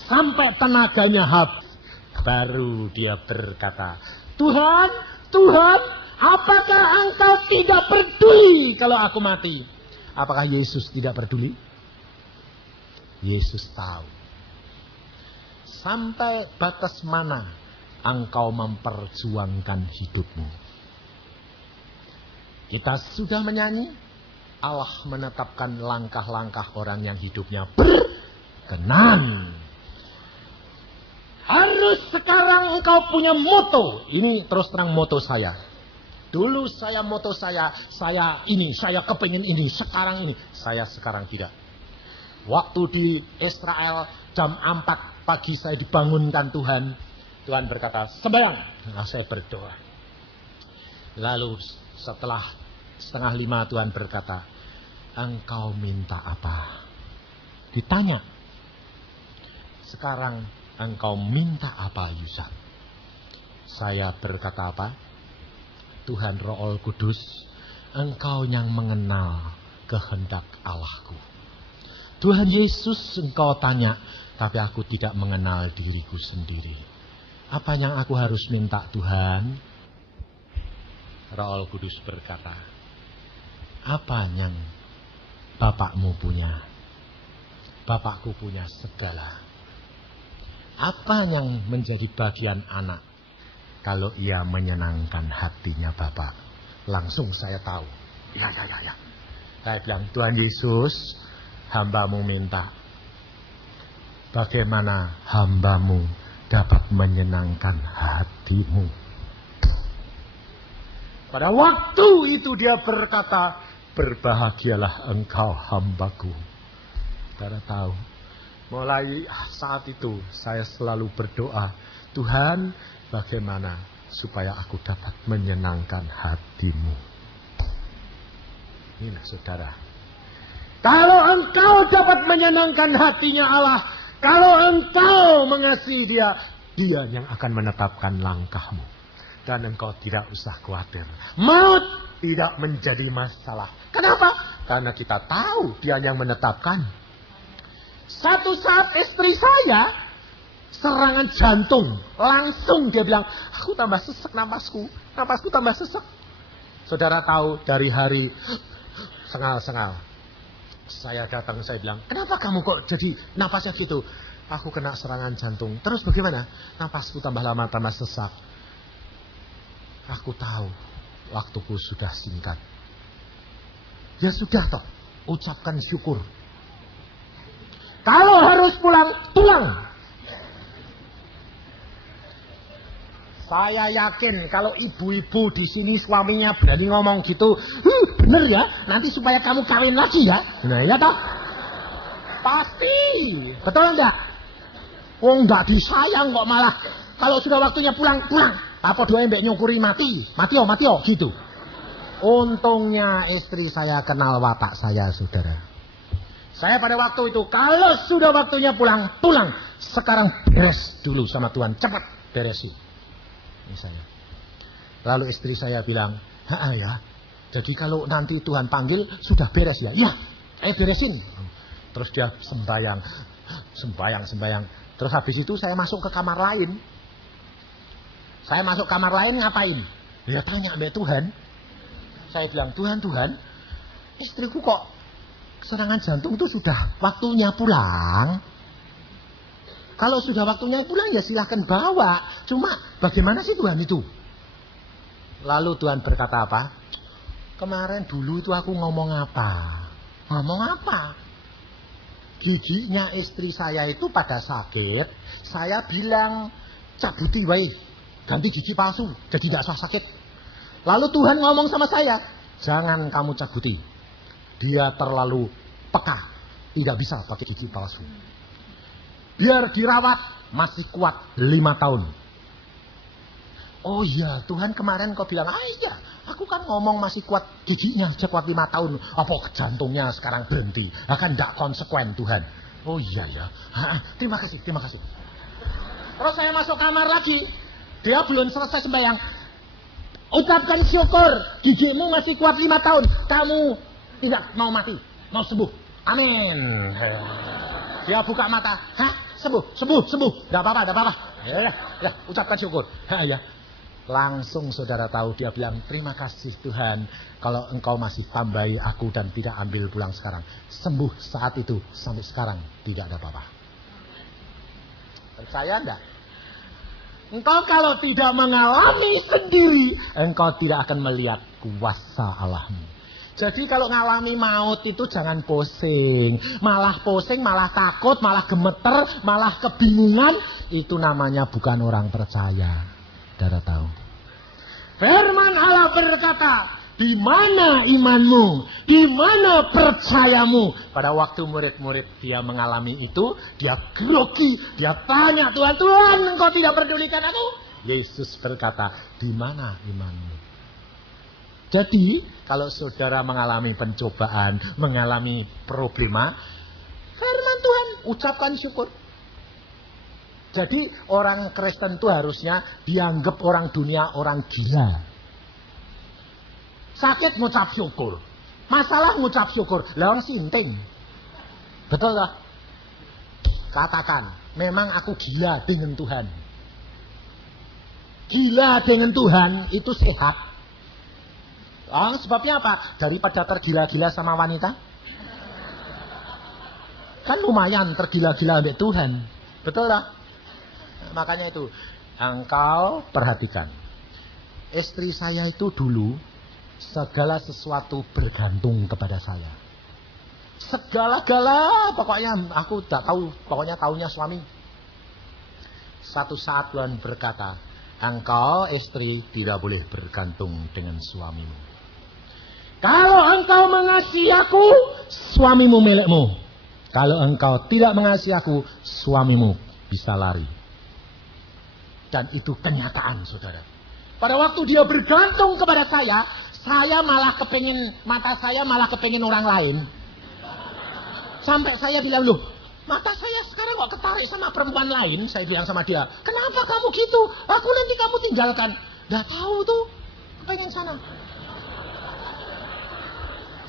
sampai tenaganya habis, baru dia berkata, Tuhan, apakah engkau tidak peduli kalau aku mati? Apakah Yesus tidak peduli? Yesus tahu. Sampai batas mana engkau memperjuangkan hidupmu? Kita sudah menyanyi. Allah menetapkan langkah-langkah orang yang hidupnya berkenan. Harus sekarang engkau punya moto. Ini terus terang moto saya. Dulu moto saya kepingin ini, sekarang ini. Saya sekarang tidak. Waktu di Israel jam 4 pagi saya dibangunkan Tuhan. Tuhan berkata, sembahyang. Nah, saya berdoa. Lalu setelah 4:30 Tuhan berkata, engkau minta apa? Ditanya. Sekarang engkau minta apa Yusak? Saya berkata apa? Tuhan Roh Kudus, engkau yang mengenal kehendak Allahku. Tuhan Yesus engkau tanya, tapi aku tidak mengenal diriku sendiri. Apa yang aku harus minta Tuhan? Roh Kudus berkata, apa yang Bapakmu punya? Bapakku punya segala. Apa yang menjadi bagian anak kalau ia menyenangkan hatinya Bapak? Langsung saya tahu. Ya. Saya bilang, Tuhan Yesus, hamba-Mu minta. Bagaimana hamba-Mu dapat menyenangkan hati-Mu? Pada waktu itu dia berkata, berbahagialah engkau hambaku. Saudara tahu, mulai saat itu saya selalu berdoa, Tuhan, bagaimana supaya aku dapat menyenangkan hati-Mu? Inilah saudara. Kalau engkau dapat menyenangkan hatinya Allah, kalau engkau mengasihi Dia, Dia yang akan menetapkan langkahmu. Dan engkau tidak usah khawatir. Maut tidak menjadi masalah. Kenapa? Karena kita tahu Dia yang menetapkan. Satu saat istri saya serangan jantung. Langsung dia bilang, aku tambah sesek napasku tambah sesek. Saudara tahu dari hari sengal-sengal. Saya datang, saya bilang, kenapa kamu kok jadi napasnya gitu? Aku kena serangan jantung. Terus bagaimana? Napasku tambah lama tambah sesak. Aku tahu waktuku sudah singkat. Ya sudah toh, ucapkan syukur. Kalau harus pulang. Saya yakin kalau ibu-ibu di sini suaminya berani ngomong gitu, bener ya, nanti supaya kamu kawin lagi ya. Nah ya toh, pasti, betul enggak? Enggak disayang kok malah. Kalau sudah waktunya pulang. Apa doain mbak nyukuri mati gitu. Untungnya istri saya kenal watak saya, saudara. Saya pada waktu itu, kalau sudah waktunya pulang. Sekarang beres dulu sama Tuhan, cepat beresin. Ini saya. Lalu istri saya bilang, ya. Jadi kalau nanti Tuhan panggil sudah beres ya? Ya, beresin. Terus dia sembayang. Terus habis itu saya masuk ke kamar lain. Saya masuk kamar lain ngapain? Dia tanya mbak Tuhan. Saya bilang, Tuhan, istriku kok serangan jantung itu sudah waktunya pulang. Kalau sudah waktunya pulang ya silahkan bawa. Cuma bagaimana sih Tuhan itu? Lalu Tuhan berkata apa? Kemarin dulu itu aku ngomong apa? Giginya istri saya itu pada sakit. Saya bilang, cabuti wae. Ganti gigi palsu, jadi tidak usah sakit. Lalu Tuhan ngomong sama saya, jangan kamu cabuti. Dia terlalu peka, tidak bisa pakai gigi palsu. Biar dirawat, masih kuat 5 tahun. Oh iya, Tuhan kemarin kau bilang, iya, aku kan ngomong masih kuat giginya, aja kuat 5 tahun. Apa jantungnya sekarang berhenti? Akan tidak konsekuen Tuhan. Oh iya ya, terima kasih. Terus saya masuk kamar lagi. Dia belum selesai sembahyang. Ucapkan syukur, gigimu masih kuat 5 tahun. Kamu tidak mau mati, mau sembuh. Amin. Dia buka mata. Sembuh. Tidak apa-apa. Ya, ucapkan syukur. Ya. Langsung saudara tahu dia bilang, terima kasih Tuhan. Kalau engkau masih tambahi aku dan tidak ambil pulang sekarang. Sembuh saat itu sampai sekarang tidak ada apa-apa. Percaya enggak? Engkau kalau tidak mengalami sendiri, engkau tidak akan melihat kuasa Allahmu. Jadi kalau ngalami maut itu jangan pusing. Malah takut, malah gemeter, malah kebingungan. Itu namanya bukan orang percaya. Saudara tahu. Firman Allah berkata, di mana imanmu? Di mana percayamu? Pada waktu murid-murid dia mengalami itu, dia grogi, dia tanya, Tuhan, engkau tidak pedulikan aku? Yesus berkata, di mana imanmu? Jadi, kalau saudara mengalami pencobaan, mengalami problema, firman Tuhan, ucapkan syukur. Jadi, orang Kristen itu harusnya dianggap orang dunia orang gila. Sakit ngucap syukur, masalah ngucap syukur, lah orang sinting. Betul tak? Katakan, memang aku gila dengan Tuhan. Gila dengan Tuhan itu sehat. Sebabnya apa? Daripada tergila-gila sama wanita. Kan lumayan tergila-gila dengan Tuhan. Betul tak? Makanya itu, engkau perhatikan. Istri saya itu dulu segala sesuatu bergantung kepada saya. Segala-gala, pokoknya aku tidak tahu, pokoknya tahunya suami. Satu saat Tuhan berkata, engkau istri tidak boleh bergantung dengan suamimu. Kalau engkau mengasihi aku, suamimu milikmu. Kalau engkau tidak mengasihi aku, suamimu bisa lari. Dan itu kenyataan, saudara. Pada waktu dia bergantung kepada saya malah kepingin, mata saya malah kepingin orang lain. Sampai saya bilang, loh, mata saya sekarang kok ketarik sama perempuan lain. Saya bilang sama dia, kenapa kamu gitu? Aku nanti kamu tinggalkan. Nggak tahu tuh, kepengen sana.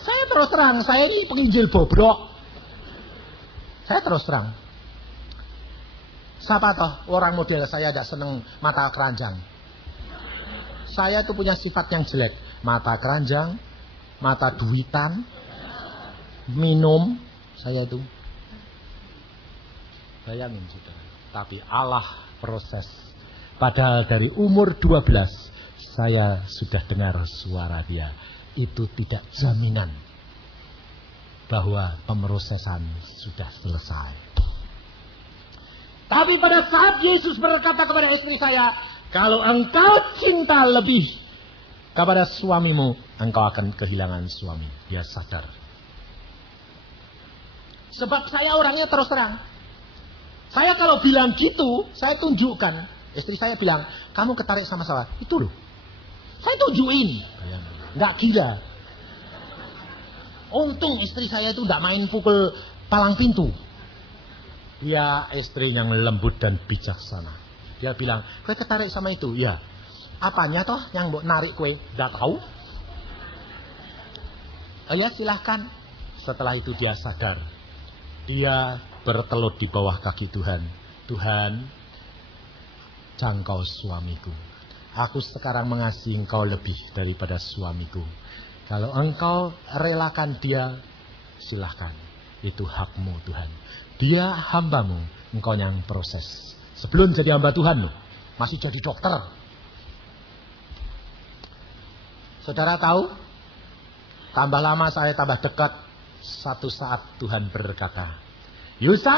Saya terus terang, saya ini penginjil bobrok. Saya terus terang. Siapa toh orang model saya tidak seneng mata keranjang. Saya tuh punya sifat yang jelek. Mata keranjang, mata duitan, minum. Saya itu. Bayangin saudara. Tapi Allah proses. Padahal dari umur 12 saya sudah dengar suara dia. Itu tidak jaminan bahwa pemrosesan sudah selesai. Tapi pada saat Yesus berkata kepada istri saya, kalau engkau cinta lebih kepada suamimu, engkau akan kehilangan suami. Dia sadar. Sebab saya orangnya terus terang. Saya kalau bilang gitu, saya tunjukkan. Istri saya bilang, kamu ketarik sama saya. Itu loh. Saya tunjukin. Nggak gila. Untung istri saya itu nggak main pukul palang pintu. Dia istri yang lembut dan bijaksana. Dia bilang, kue ketarik sama itu? Ya. Apanya toh yang mau narik kue? Nggak tahu. Oh ya silahkan. Setelah itu dia sadar. Dia bertelut di bawah kaki Tuhan. Tuhan, jangkau suamiku. Aku sekarang mengasihi engkau lebih daripada suamiku. Kalau engkau relakan dia, silahkan. Itu hakmu Tuhan. Dia hambamu, engkau yang proses. Sebelum jadi hamba Tuhan loh, masih jadi dokter. Saudara tahu, tambah lama saya tambah dekat. Satu saat Tuhan berkata, Yusa,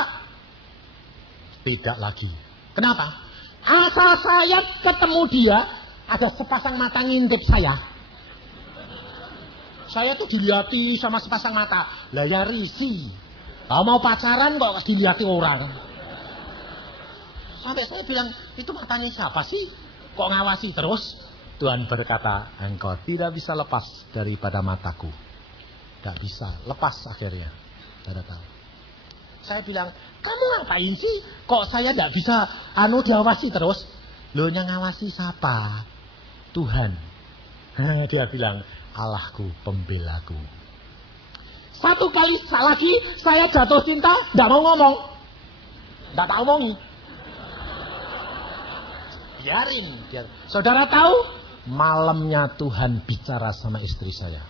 tidak lagi. Kenapa? Asal saya ketemu dia, ada sepasang mata ngintip saya. Saya tuh dilihat sama sepasang mata. Lah ya risi. Kalau mau pacaran kok dilihat orang. Sampai saya bilang, itu matanya siapa sih? Kok ngawasi terus? Tuhan berkata, engkau tidak bisa lepas daripada mataku. Gak bisa, lepas akhirnya. Tidak tahu. Saya bilang, kamu ngapain sih? Kok saya gak bisa diawasi terus? Loh yang ngawasi siapa? Tuhan. Dia bilang, Allahku, pembelaku. Satu kali lagi saya jatuh cinta, gak mau ngomong. Gak tak omongi. Biarin. Saudara tahu? Malamnya Tuhan bicara sama istri saya.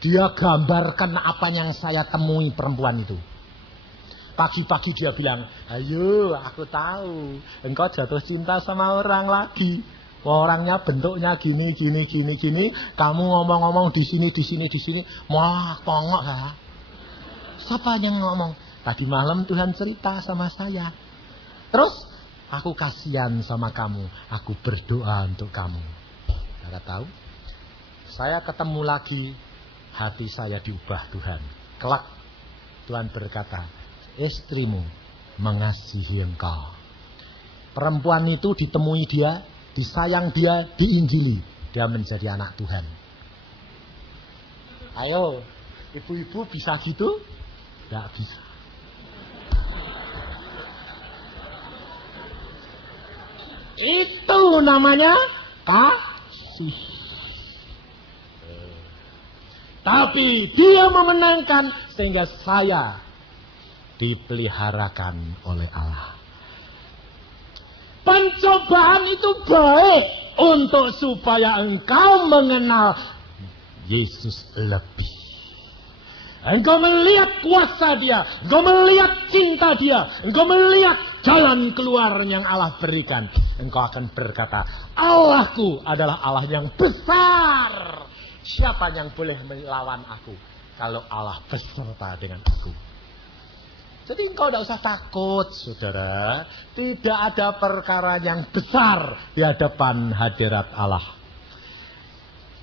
Dia gambarkan apa yang saya temui perempuan itu. Pagi-pagi dia bilang, ayo aku tahu. Engkau jatuh cinta sama orang lagi. Orangnya bentuknya gini. Kamu ngomong-ngomong di sini. Wah, tongok ha. Siapa yang ngomong? Tadi malam Tuhan cerita sama saya. Terus, aku kasihan sama kamu. Aku berdoa untuk kamu. Anda tahu? Saya ketemu lagi. Hati saya diubah Tuhan. Kelak Tuhan berkata, istrimu mengasihi engkau. Perempuan itu ditemui dia, disayang dia, diinjili. Dia menjadi anak Tuhan. Ayo, ibu-ibu bisa gitu? Tidak bisa. Itu namanya kasih. Tapi dia memenangkan sehingga saya dipeliharakan oleh Allah. Pencobaan itu baik untuk supaya engkau mengenal Yesus lebih. Engkau melihat kuasa dia, engkau melihat cinta dia, engkau melihat jalan keluar yang Allah berikan. Engkau akan berkata, Allahku adalah Allah yang besar. Siapa yang boleh melawan aku kalau Allah beserta dengan aku? Jadi engkau tidak usah takut, saudara. Tidak ada perkara yang besar di hadapan hadirat Allah.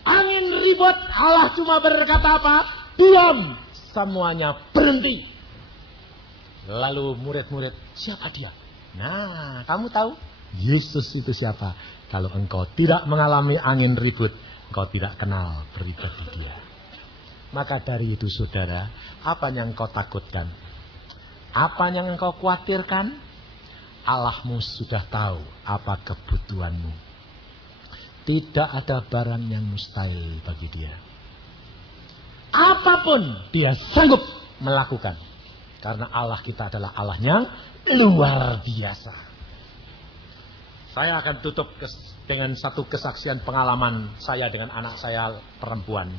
Angin ribut, Allah cuma berkata apa? Diam. Semuanya berhenti. Lalu murid-murid, siapa dia? Nah, kamu tahu? Yesus itu siapa? Kalau engkau tidak mengalami angin ribut, engkau tidak kenal pribadi dia. Maka dari itu, saudara, apa yang engkau takutkan? Apa yang engkau khawatirkan? Allahmu sudah tahu apa kebutuhanmu. Tidak ada barang yang mustahil bagi dia. Apapun dia sanggup melakukan. Karena Allah kita adalah Allah yang luar biasa. Saya akan tutup dengan satu kesaksian pengalaman saya dengan anak saya perempuan.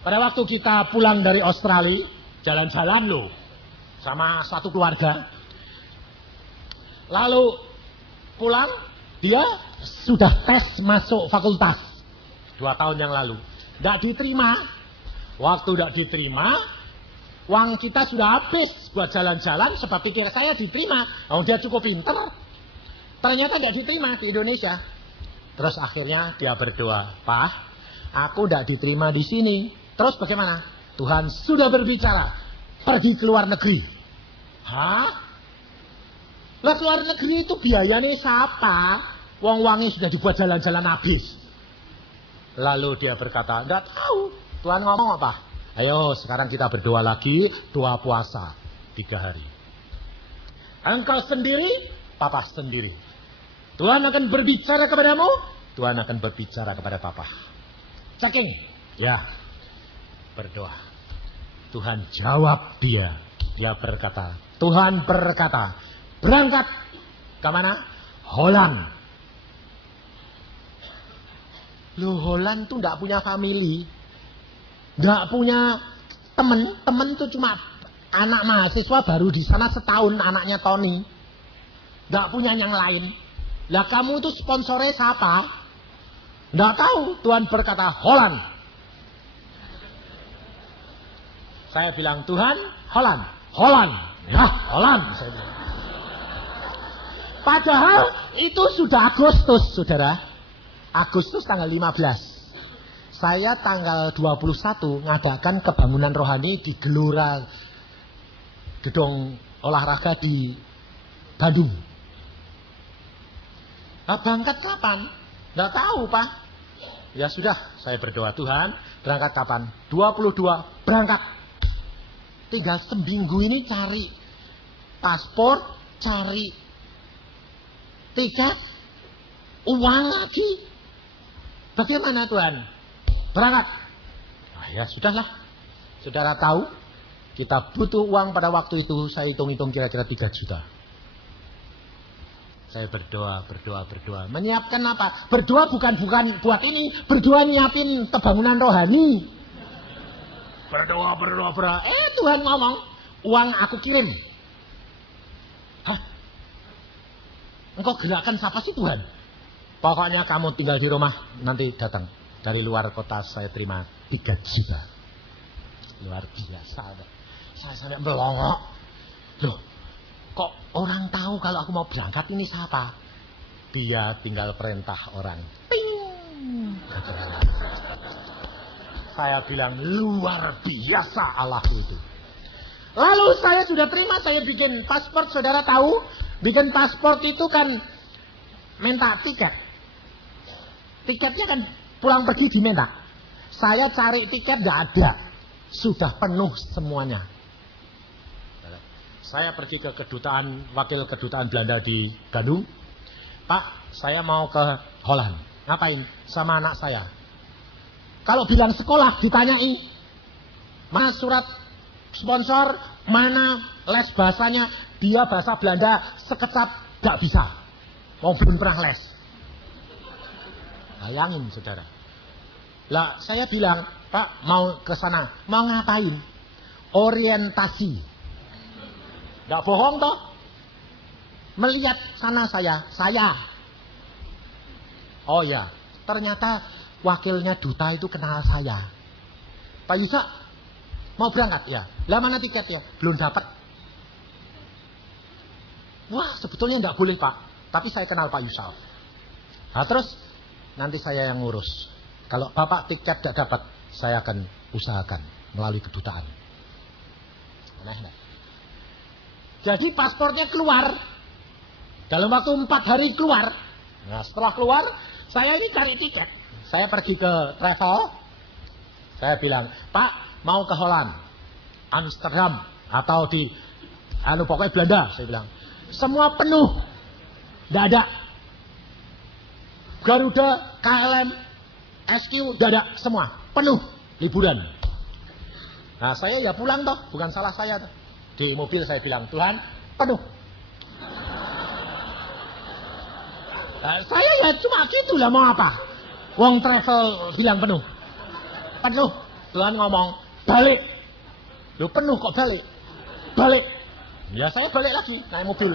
Pada waktu kita pulang dari Australia, jalan-jalan loh, sama satu keluarga. Lalu pulang, dia sudah tes masuk fakultas 2 tahun yang lalu. Tidak diterima. Waktu tidak diterima, uang kita sudah habis buat jalan-jalan. Sebab pikir saya diterima, oh dia cukup pinter. Ternyata tidak diterima di Indonesia. Terus akhirnya dia berdoa, Pak, aku tidak diterima di sini. Terus bagaimana? Tuhan sudah berbicara, pergi ke luar negeri. Hah? Lah keluar negeri itu biayanya siapa? Wong-wangi sudah dibuat jalan-jalan habis. Lalu dia berkata, enggak tahu. Tuhan ngomong apa? Ayo sekarang kita berdoa lagi, doa puasa 3 hari. Engkau sendiri, papa sendiri. Tuhan akan berbicara kepadamu, Tuhan akan berbicara kepada papa. Ceking. Ya. Berdoa. Tuhan jawab dia. Dia berkata, Tuhan berkata, berangkat ke mana? Holland. Loh, Holland tuh enggak punya family. Enggak punya temen. Temen tuh cuma anak mahasiswa baru di sana setahun, anaknya Tony. Enggak punya yang lain. Lah kamu tuh sponsornya siapa? Enggak tahu. Tuhan berkata, Holland. Saya bilang, Tuhan, Holland. Holland. Ya, Holland. Padahal itu sudah Agustus, saudara. Agustus tanggal 15. Saya tanggal 21 ngadakan kebangunan rohani di Gelora Gedung Olahraga di Bandung. Nah, berangkat kapan? Nggak tahu, Pak. Ya sudah, saya berdoa, Tuhan, berangkat kapan? 22, berangkat. Tinggal seminggu ini cari paspor, cari tiket, uang lagi. Bagaimana Tuhan? Berangkat. Nah, ya sudahlah. Saudara tahu, kita butuh uang pada waktu itu, saya hitung-hitung kira-kira 3 juta. Saya berdoa. Menyiapkan apa? Berdoa bukan buat ini. Berdoa nyiapin kebangunan rohani. Berdoa. Tuhan ngomong, uang aku kirim. Hah? Engkau gerakkan siapa sih Tuhan? Pokoknya kamu tinggal di rumah, nanti datang. Dari luar kota saya terima 3 juta. Luar biasa. Saya sampai melongok. Loh, kok orang tahu kalau aku mau berangkat ini siapa? Dia tinggal perintah orang. Ting. Saya bilang luar biasa Allahku itu. Lalu saya sudah terima, saya bikin paspor. Saudara tahu, bikin paspor itu kan minta tiket. Tiketnya kan pulang pergi diminta. Saya cari tiket tidak ada. Sudah penuh semuanya. Saya pergi ke kedutaan, wakil kedutaan Belanda di Bandung. Pak, saya mau ke Holland. Ngapain? Sama anak saya. Kalau bilang sekolah ditanyai, mana surat sponsor, mana les bahasanya, dia bahasa Belanda sekecap gak bisa. Mau belum pernah les. Bayangin saudara. Lah saya bilang, Pak mau ke sana, mau ngapain? Orientasi. Gak bohong toh? Melihat sana saya. Oh ya, ternyata wakilnya duta itu kenal saya. Pak Yusa, mau berangkat ya? Lah mana tiketnya? Belum dapat. Wah, sebetulnya nggak boleh Pak. Tapi saya kenal Pak Yusa. Nah terus, nanti saya yang ngurus. Kalau Bapak tiket tidak dapat, saya akan usahakan melalui kedutaan. Aneh. Jadi paspornya keluar. Dalam waktu 4 hari keluar. Nah setelah keluar, saya ini cari tiket. Saya pergi ke travel. Saya bilang, Pak mau ke Holland, Amsterdam, atau di pokoknya Belanda. Saya bilang, semua penuh. Tidak ada. Garuda, KLM, SQ, tidak ada. Semua penuh. Liburan. Nah saya ya pulang toh. Bukan salah saya toh. Di mobil saya bilang, Tuhan penuh. Nah, saya ya cuma gitulah mau apa. Wong travel bilang penuh. Penuh. Tuhan ngomong, balik. Loh penuh kok balik? Balik. Ya saya balik lagi naik mobil.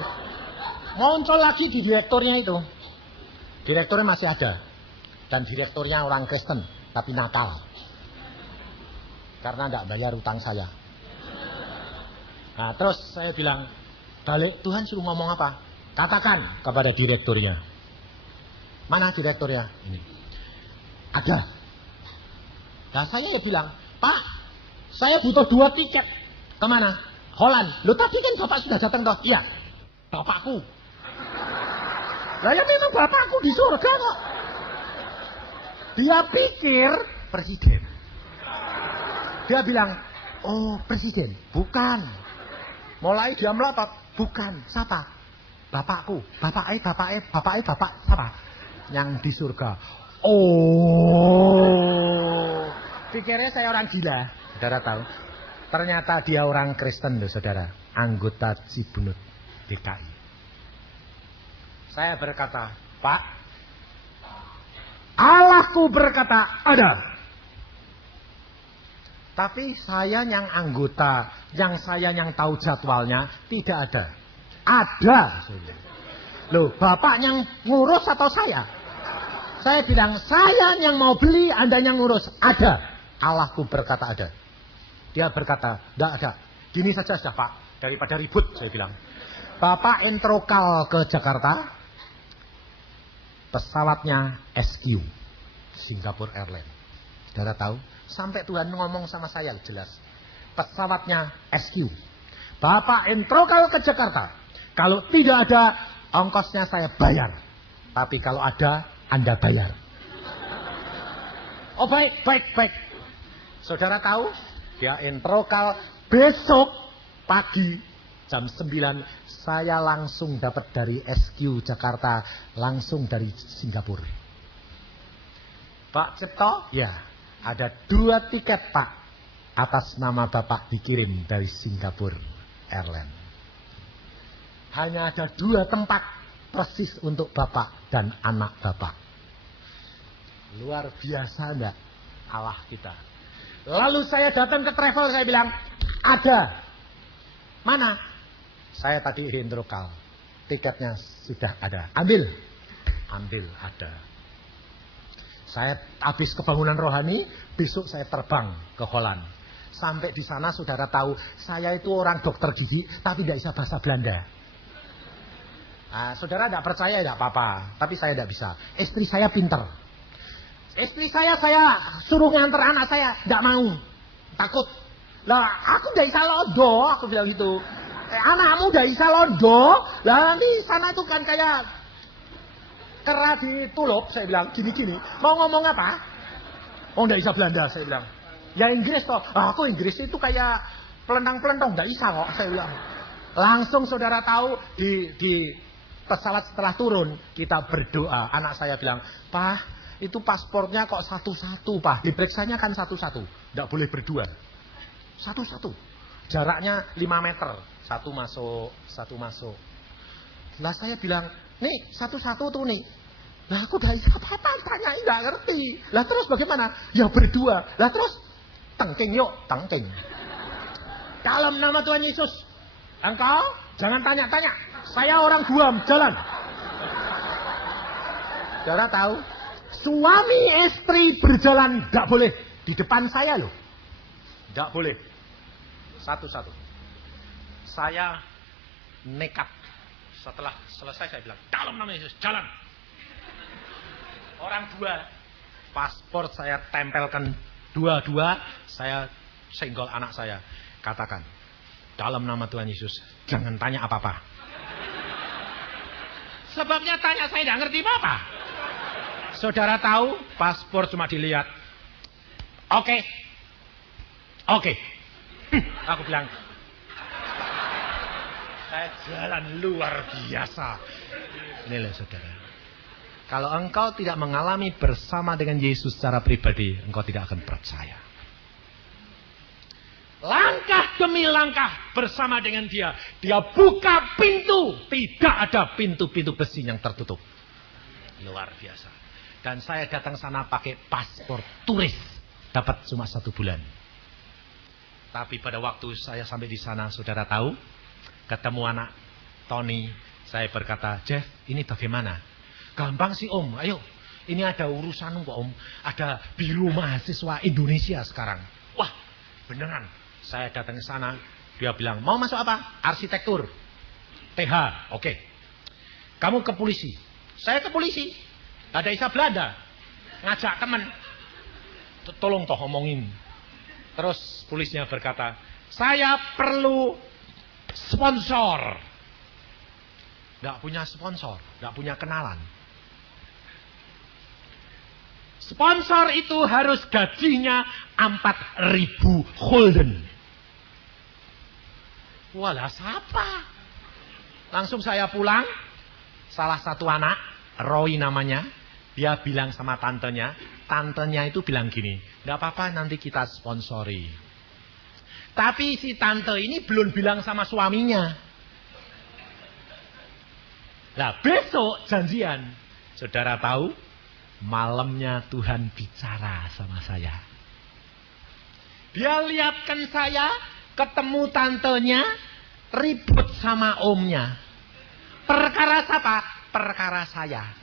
Muncul lagi di direkturnya itu. Direkturnya masih ada. Dan direkturnya orang Kristen, tapi nakal. Karena tidak bayar utang saya. Nah terus saya bilang, balik, Tuhan suruh ngomong apa? Katakan kepada direkturnya. Mana direkturnya? Ini. Ada. Nah saya ya bilang, Pak, saya butuh 2 tiket. Kemana? Holland. Loh tadi kan Bapak sudah datang toh? Iya. Bapakku. Lah ya memang bapakku di surga kok. Dia pikir presiden. Dia bilang, oh presiden. Bukan. Mulai dia melotot. Bukan. Siapa? Bapakku. Bapak siapa? Yang di surga. Oh. Pikirnya saya orang gila. Saudara tahu. Ternyata dia orang Kristen loh saudara. Anggota Cibunut DKI. Saya berkata, Pak, Allahku berkata ada. Tapi saya yang anggota, saya yang tahu jadwalnya tidak ada. Ada. Loh, Bapak yang ngurus atau saya? Saya bilang, saya yang mau beli, Anda yang ngurus. Ada. Allahku berkata ada. Dia berkata, tidak ada. Gini saja sudah Pak, daripada ribut, saya bilang. Bapak introkal ke Jakarta, pesawatnya SQ, Singapore Airlines. Saudara tahu? Sampai Tuhan ngomong sama saya jelas. Pesawatnya SQ. Bapak introkal ke Jakarta. Kalau tidak ada, ongkosnya saya bayar. Tapi kalau ada, Anda bayar. Oh baik. Saudara tahu? Dia introkal besok pagi jam 9 saya langsung dapat dari SQ Jakarta, langsung dari Singapura. Pak Cipto? Ya, ada 2 tiket Pak atas nama Bapak dikirim dari Singapura Airlines. Hanya ada 2 tempat persis untuk Bapak dan anak Bapak. Luar biasa enggak Allah kita. Lalu saya datang ke travel, saya bilang, ada. Mana? Saya tadi introkal. Tiketnya sudah ada. Ambil, ada. Saya habis kebangunan rohani, besok saya terbang ke Holland. Sampai di sana saudara tahu, saya itu orang dokter gigi, tapi tidak bisa bahasa Belanda. Nah, saudara tidak percaya, tidak apa-apa. Tapi saya tidak bisa. Istri saya pinter. Istri saya suruh nganter anak saya, tidak mau. Takut. Lah, aku tidak bisa londo, aku bilang gitu. Anakmu tidak bisa londo. Lah nanti sana itu kan kayak kera ditulup, saya bilang gini-gini. Mau ngomong apa? Oh tidak bisa Belanda, saya bilang. Ya Inggris toh. Aku Inggris itu kayak pelentang-pelentong, tidak bisa kok, saya bilang. Langsung saudara tahu di pesawat setelah turun kita berdoa. Anak saya bilang, Pak, itu paspornya kok satu-satu Pak. Diperiksanya kan satu-satu. Tidak boleh berdua. Satu-satu. Jaraknya 5 meter. Satu masuk. Lah saya bilang, nih satu-satu tuh nih. Lah aku dari apa-apa tanya nggak ngerti. Lah terus bagaimana? Ya berdua. Lah terus tengking yuk. Dalam nama Tuhan Yesus. Engkau jangan tanya-tanya. Saya orang Guam, jalan. Saudara tahu? suami istri berjalan, tidak boleh di depan saya loh. Tidak boleh. Satu-satu. Saya nekat. Setelah selesai saya bilang, dalam nama Yesus, jalan. Orang dua, paspor saya tempelkan dua-dua, saya senggol anak saya. Katakan, dalam nama Tuhan Yesus, jangan tanya apa-apa. Sebabnya tanya saya tidak ngerti apa-apa. Saudara tahu, paspor cuma dilihat. Oke. Aku bilang, saya jalan luar biasa. Ini loh saudara. Kalau engkau tidak mengalami bersama dengan Yesus secara pribadi, engkau tidak akan percaya. Langkah demi langkah bersama dengan dia. Dia buka pintu. Tidak ada pintu-pintu besi yang tertutup. Luar biasa. Dan saya datang sana pakai paspor turis. Dapat cuma 1 bulan. Tapi pada waktu saya sampai di sana, saudara tahu, ketemu anak Tony, saya berkata, Jeff, ini bagaimana? Gampang sih om, ayo. Ini ada urusan kok om. Ada biro mahasiswa Indonesia sekarang. Wah, beneran. Saya datang ke sana, dia bilang, mau masuk apa? Arsitektur. TH, oke. Kamu ke polisi. Saya ke polisi. Ada Isa Belanda. Ngajak teman. Tolong toh omongin. Terus polisinya berkata, saya perlu sponsor. Tidak punya sponsor, tidak punya kenalan. Sponsor itu harus gajinya 4.000 gulden. Walah siapa? Langsung saya pulang. Salah satu anak, Roy namanya, dia bilang sama tantenya. Tantenya itu bilang gini, tidak apa-apa nanti kita sponsori. Tapi si tante ini belum bilang sama suaminya. Nah besok janjian. Saudara tahu, malamnya Tuhan bicara sama saya. Dia lihatkan saya ketemu tantenya ribut sama omnya. Perkara siapa? Perkara saya.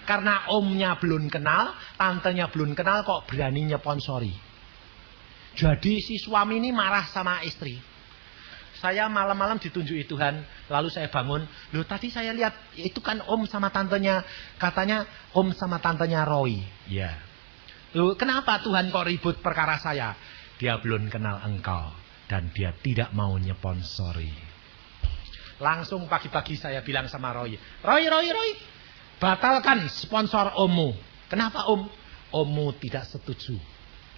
Karena omnya belum kenal, tantenya belum kenal kok berani nyponsori. Jadi si suami ini marah sama istri. Saya malam-malam ditunjuki Tuhan, lalu saya bangun. Loh tadi saya lihat itu kan om sama tantenya, katanya om sama tantenya Roy. Ya. Loh kenapa Tuhan kok ribut perkara saya? Dia belum kenal engkau dan dia tidak mau nyponsori. Langsung pagi-pagi saya bilang sama Roy. Roy. Batalkan sponsor ommu. Kenapa om? Ommu tidak setuju.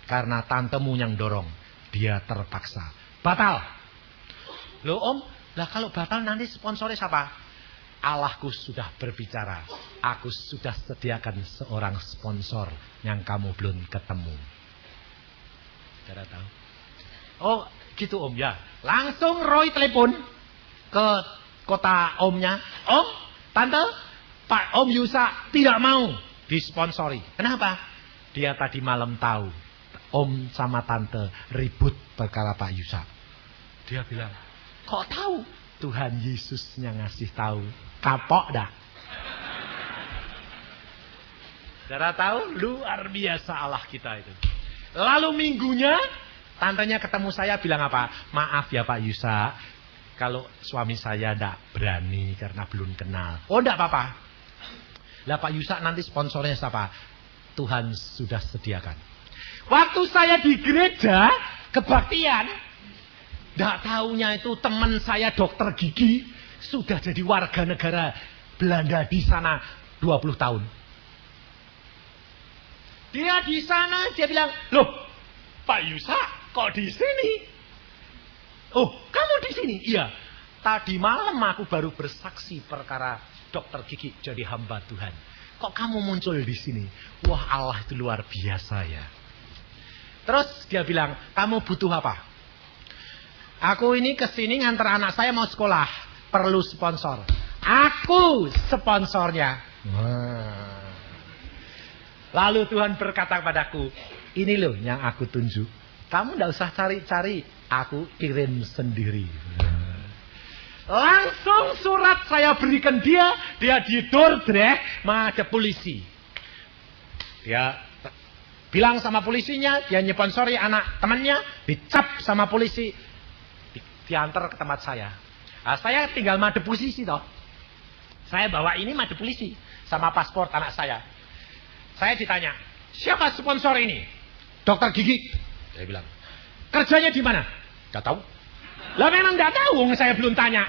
Karena tantemu yang dorong. Dia terpaksa. Batal. Loh om, lah kalau batal nanti sponsornya siapa? Allahku sudah berbicara. Aku sudah sediakan seorang sponsor yang kamu belum ketemu. Saudara tahu? Oh gitu om ya. Langsung Roy telepon ke kota omnya. Om, tante, Pak Om Yusa tidak mau disponsori. Kenapa? Dia tadi malam tahu Om sama Tante ribut perkara Pak Yusa. Dia bilang, kok tahu? Tuhan Yesus yang ngasih tahu. Kapok dah. Saudara tahu? Luar biasa Allah kita itu. Lalu minggunya, tantenya ketemu saya bilang apa? Maaf ya Pak Yusa, kalau suami saya tidak berani karena belum kenal. Oh tidak apa-apa. Lah Pak Yusa nanti sponsornya siapa? Tuhan sudah sediakan. Waktu saya di gereja kebaktian, tidak taunya itu teman saya dokter gigi sudah jadi warga negara Belanda di sana 20 tahun. Dia di sana dia bilang, loh Pak Yusa kok di sini? Oh kamu di sini? Iya. Tadi malam aku baru bersaksi perkara dokter gigi jadi hamba Tuhan. Kok kamu muncul di sini? Wah Allah itu luar biasa ya. Terus dia bilang, kamu butuh apa? Aku ini kesini ngantar anak saya mau sekolah. Perlu sponsor. Aku sponsornya. Lalu Tuhan berkata padaku, ini loh yang aku tunjuk. Kamu tidak usah cari-cari. Aku kirim sendiri. Langsung surat saya berikan dia. Dia di Dordrecht menghadap polisi. Dia bilang sama polisinya, dia nyponsori anak temannya, dicap sama polisi, diantar ke tempat saya. Nah, saya tinggal madep polisi toh. Saya bawa ini madep polisi sama paspor anak saya. Saya ditanya, siapa sponsor ini? Dokter gigi. Saya bilang, kerjanya di mana? Gak tahu. Lah memang gak tahu, saya belum tanya.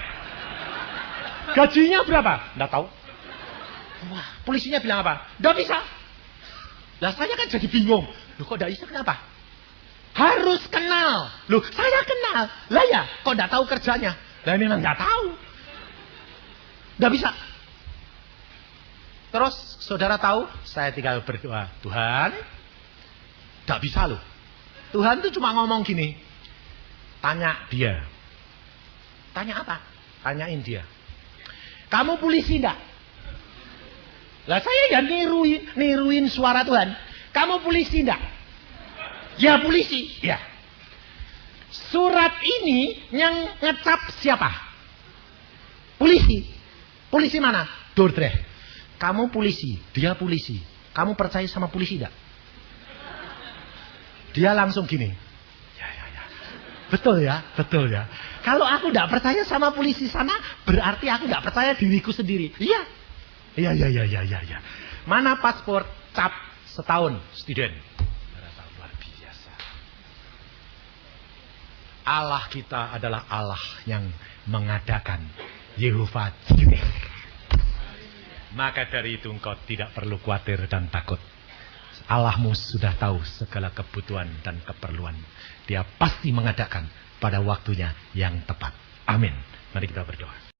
Gajinya berapa? Gak tahu. Wah, polisinya bilang apa? Gak bisa. Lah saya kan jadi bingung. Loh kok gak bisa kenapa? Harus kenal. Loh saya kenal. Lah ya, kok gak tahu kerjanya? Lah memang gak tahu. Gak bisa. Terus saudara tahu, saya tinggal berdoa. Tuhan, gak bisa loh. Tuhan tuh cuma ngomong gini. Tanya dia. Tanya apa? Tanyain dia. Kamu polisi enggak? Lah saya ya niruin suara Tuhan. Kamu polisi enggak? Ya polisi. Ya. Surat ini yang ngecap siapa? Polisi. Polisi mana? Dordrecht. Kamu polisi, dia polisi. Kamu percaya sama polisi enggak? Dia langsung gini. Ya. Betul ya, betul ya. Kalau aku enggak percaya sama polisi sana, berarti aku enggak percaya diriku sendiri. Iya. Iya. Mana paspor? Cap setahun, student. Luar biasa. Allah kita adalah Allah yang mengadakan Yehova Jireh. Maka dari itu engkau tidak perlu khawatir dan takut. Allahmu sudah tahu segala kebutuhan dan keperluan. Dia pasti mengadakan pada waktunya yang tepat. Amin. Mari kita berdoa.